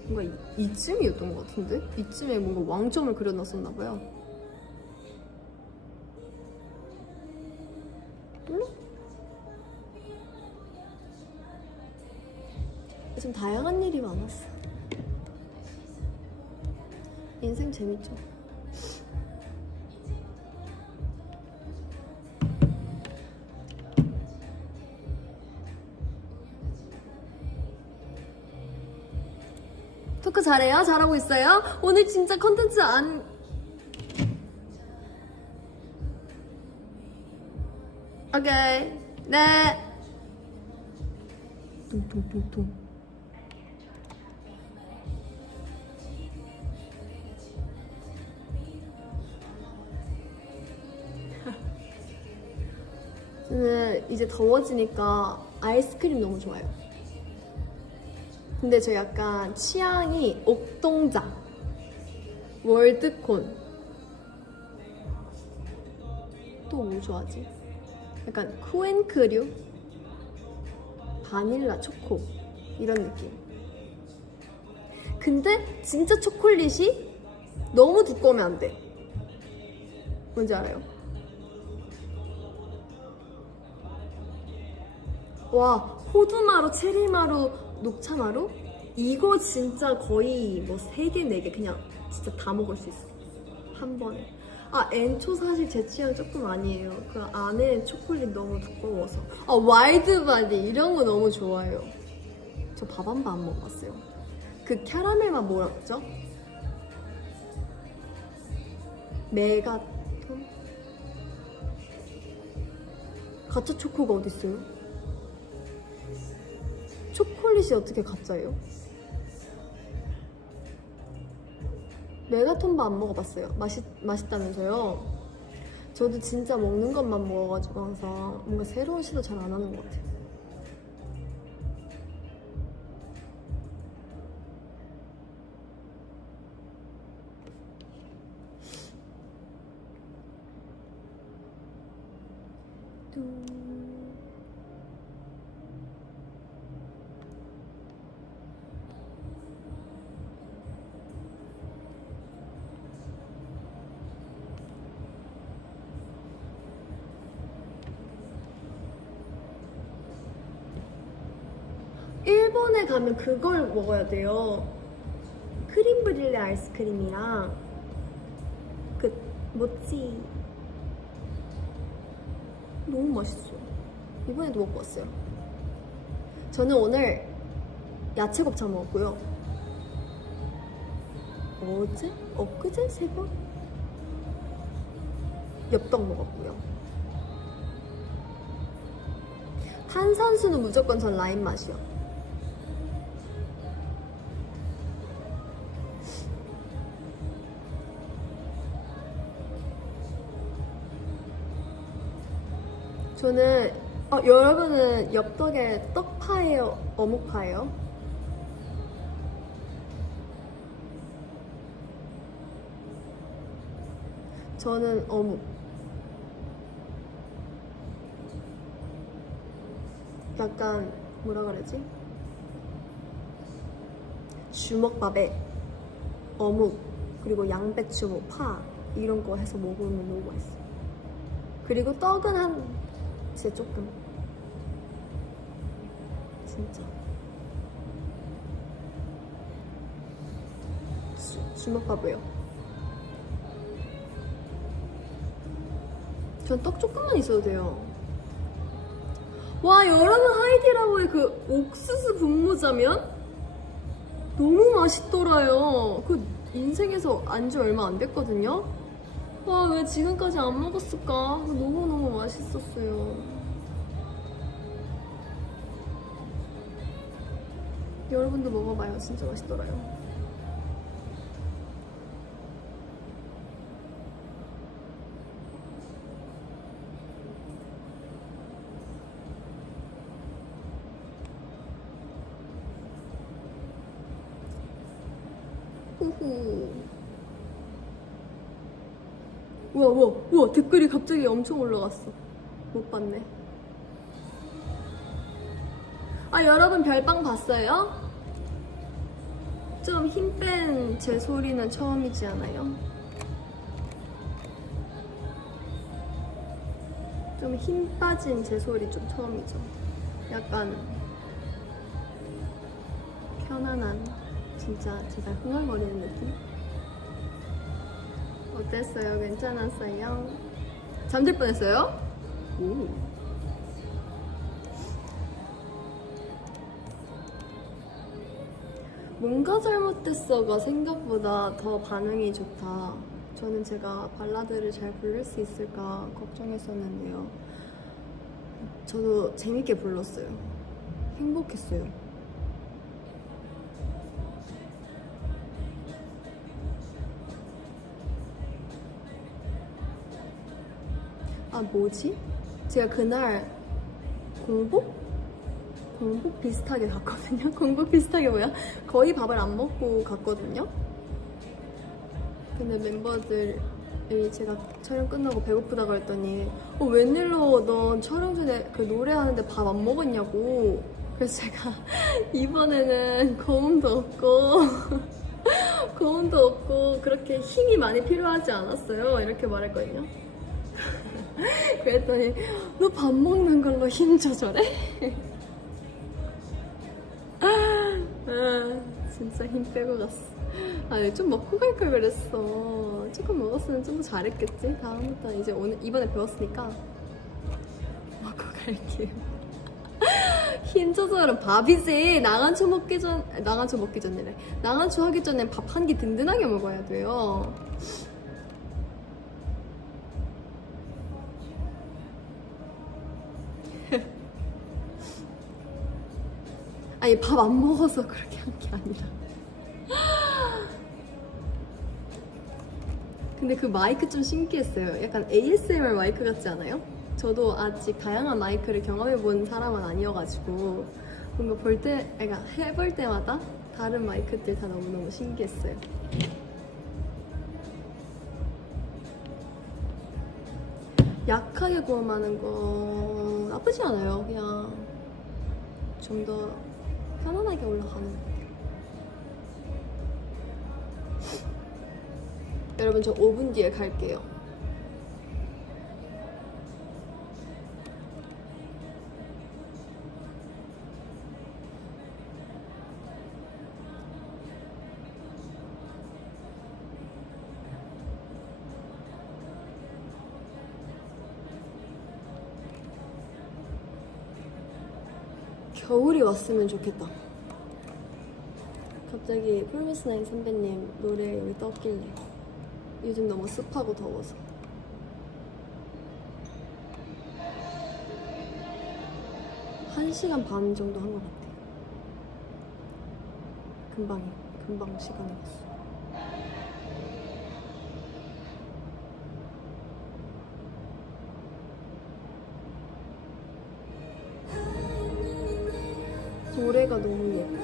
뭔가 이쯤이었던 것 같은데? 이쯤에 뭔가 왕점을 그려놨었나 봐요. 몰라? 좀 다양한 일이 많았어. 인생 재밌죠? 토크 잘해요? 잘하고 있어요? 오늘 진짜 컨텐츠 안... 오케이. 네. 뚱뚱뚱뚱. 저는 이제 더워지니까 아이스크림 너무 좋아요. 근데 저 약간 취향이 옥동자, 월드콘, 또 뭐 좋아하지? 약간 쿠앤크류, 바닐라 초코 이런 느낌. 근데 진짜 초콜릿이 너무 두꺼우면 안 돼. 뭔지 알아요? 와, 호두마루, 체리마루, 녹차마루? 이거 진짜 거의 뭐 3개, 4개 그냥 진짜 다 먹을 수 있어. 한 번에. 아, 엔초 사실 제 취향 조금 아니에요. 그 안에 초콜릿 너무 두꺼워서. 아, 와일드바디 이런 거 너무 좋아해요. 저 밥 한 번 안 먹어봤어요. 그 캐러멜만 뭐였죠? 메가톤? 가짜 초코가 어딨어요? 초콜릿이 어떻게 가짜예요? 메가톤바 안 먹어봤어요. 맛있다면서요? 저도 진짜 먹는 것만 먹어가지고 항상 뭔가 새로운 시도 잘 안 하는 것 같아요. 일본에 가면 그걸 먹어야 돼요. 크림 브릴레 아이스크림이랑 그 모찌 너무 맛있어요. 이번에도 먹고 왔어요. 저는 오늘 야채 곱창 먹었고요. 어제? 엊그제? 3번? 엽떡 먹었고요. 탄산수는 무조건 전 라임 맛이요. 저는 여러분은 엽떡에 떡파예요? 어묵파예요? 저는 어묵. 약간 뭐라 그러지? 주먹밥에 어묵 그리고 양배추, 뭐 파 이런 거 해서 먹으면 너무 맛있어. 그리고 떡은 한 진짜 조금. 진짜. 주먹밥이요. 전 떡 조금만 있어도 돼요. 와, 여러분, 하이디라고의 그 옥수수 분무자면 너무 맛있더라요. 그 인생에서 안지 얼마 안 됐거든요. 와, 왜 지금까지 안 먹었을까? 너무너무 맛있었어요. 여러분도 먹어봐요. 진짜 맛있더라요. 후후. 우와, 댓글이 갑자기 엄청 올라갔어. 못 봤네. 아, 여러분 별빵 봤어요? 좀 힘 뺀 제 소리는 처음이지 않아요? 좀 힘 빠진 제 소리 좀 처음이죠. 약간 편안한, 진짜 제가 흥얼거리는 느낌? 어땠어요? 괜찮았어요? 잠들 뻔했어요? 오. 뭔가 잘못됐어가 생각보다 더 반응이 좋다. 저는 제가 발라드를 잘 부를 수 있을까 걱정했었는데요. 저도 재밌게 불렀어요. 행복했어요. 아, 뭐지? 제가 그날 공복 비슷하게 갔거든요. 공복 비슷하게 뭐야? 거의 밥을 안 먹고 갔거든요. 근데 멤버들이 제가 촬영 끝나고 배고프다고 했더니 웬일로 넌 촬영 전에 그 노래하는데 밥 안 먹었냐고. 그래서 제가 이번에는 거음도 없고 그렇게 힘이 많이 필요하지 않았어요. 이렇게 말했거든요. 그랬더니 너 밥 먹는 걸로 힘 조절해? 진짜 힘 빼고 갔어. 좀 먹고 갈 걸 그랬어. 조금 먹었으면 좀 더 잘했겠지. 다음부터 이제 이번에 배웠으니까 먹고 갈게요. 힘 조절은 밥이지. 나간초 하기 전에 밥 한 끼 든든하게 먹어야 돼요. 아니, 밥 안 먹어서 그렇게 한 게 아니라. 근데 그 마이크 좀 신기했어요. 약간 ASMR 마이크 같지 않아요? 저도 아직 다양한 마이크를 경험해본 사람은 아니어가지고 뭔가 해볼 때마다 다른 마이크들 다 너무너무 신기했어요. 약하게 고음하는 거 나쁘지 않아요. 그냥 좀 더 편안하게 올라가는 것 같아요. 여러분, 저 5분 뒤에 갈게요. 겨울이 왔으면 좋겠다. 갑자기 폴미스나인 선배님 노래 여기 떴길래. 요즘 너무 습하고 더워서. 한 시간 반 정도 한 것 같아. 금방 시간이 갔어. 노래가 너무 예뻐.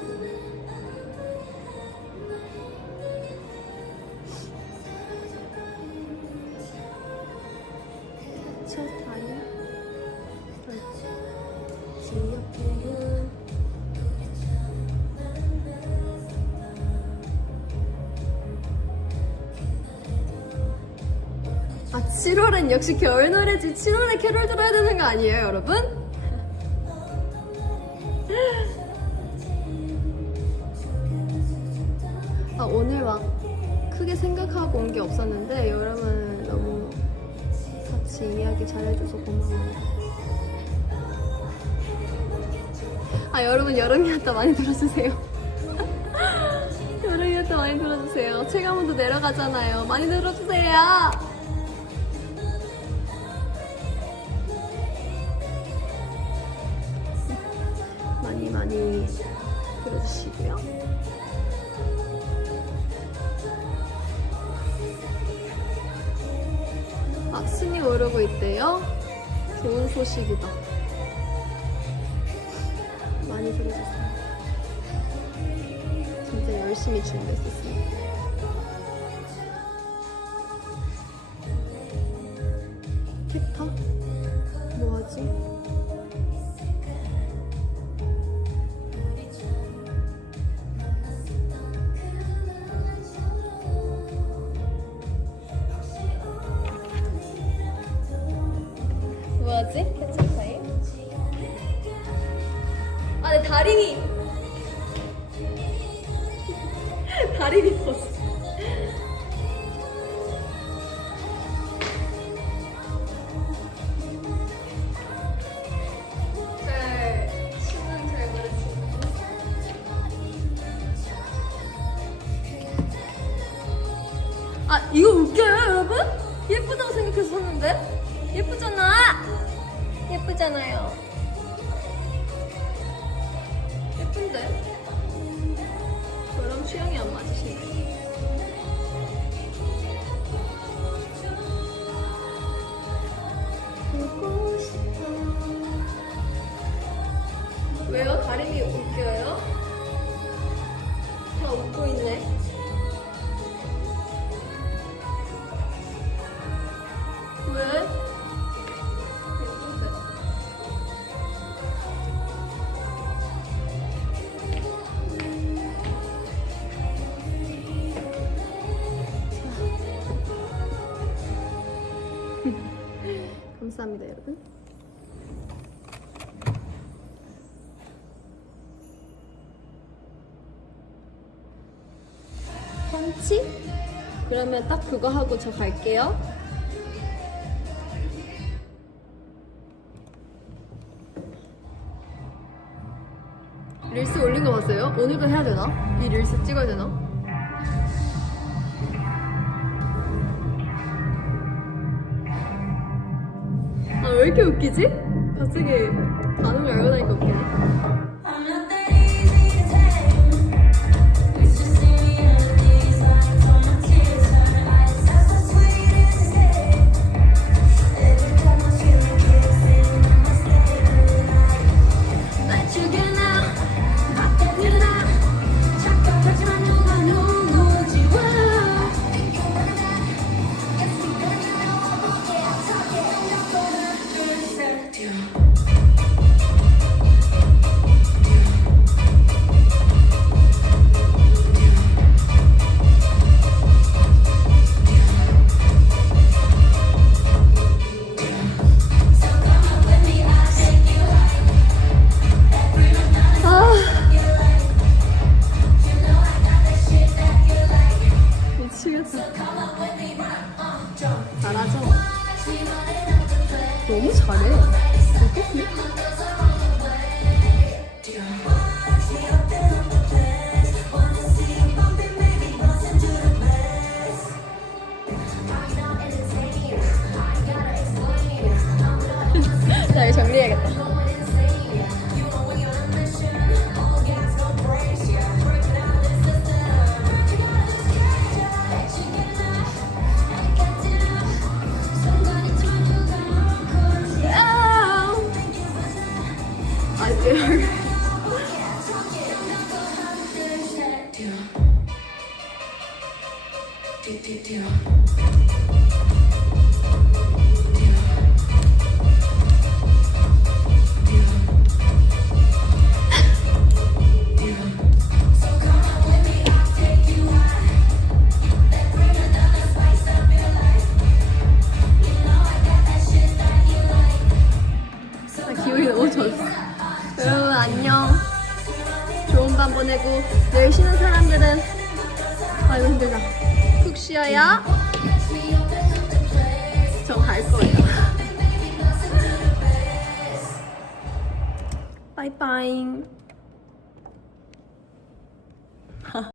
7월엔 역시 겨울 노래지. 7월에 캐롤 들어야 되는 거 아니에요, 여러분? 아, 오늘 막 크게 생각하고 온 게 없었는데 여러분 너무 같이 이야기 잘해줘서 고마워요. 아, 여러분 여름이었다 많이 들어주세요. 여름이었다 많이 들어주세요. 체감온도 내려가잖아요. 많이 들어주세요. 많이 들어주시고요. 아, 순위 오르고 있대요. 좋은 소식이다. 많이 들어주세요. 진짜 열심히 준비했었습니다. 캡타? 뭐하지? 뭐하지? 캡처 타임? 아, 내 다리미! 다리미 포즈. 춤은 잘 모르지. 아, 이거 웃겨요, 여러분? 예쁘다고 생각해서 샀는데? 예쁘잖아! 예쁘잖아요. 예쁜데? 저랑 취향이 안 맞으시네. 보고 싶어. 왜요? 다림이 웃겨요? 다 웃고 있네. 왜? 감사합니다, 여러분. 펀치? 그러면 딱 그거 하고 저 갈게요. 릴스 올린 거 봤어요? 오늘도 해야 되나? 이 릴스 찍어야 되나? 아, 왜 이렇게 웃기지? 갑자기 반응을 알고 나니까 웃기네. 잘하죠? 너무 잘해. 어떡해? 자, 이거 정리해야겠다. 여기 쉬는 사람들은 아이고 힘들다. 푹 쉬어야 저 갈 거예요. 바이바이.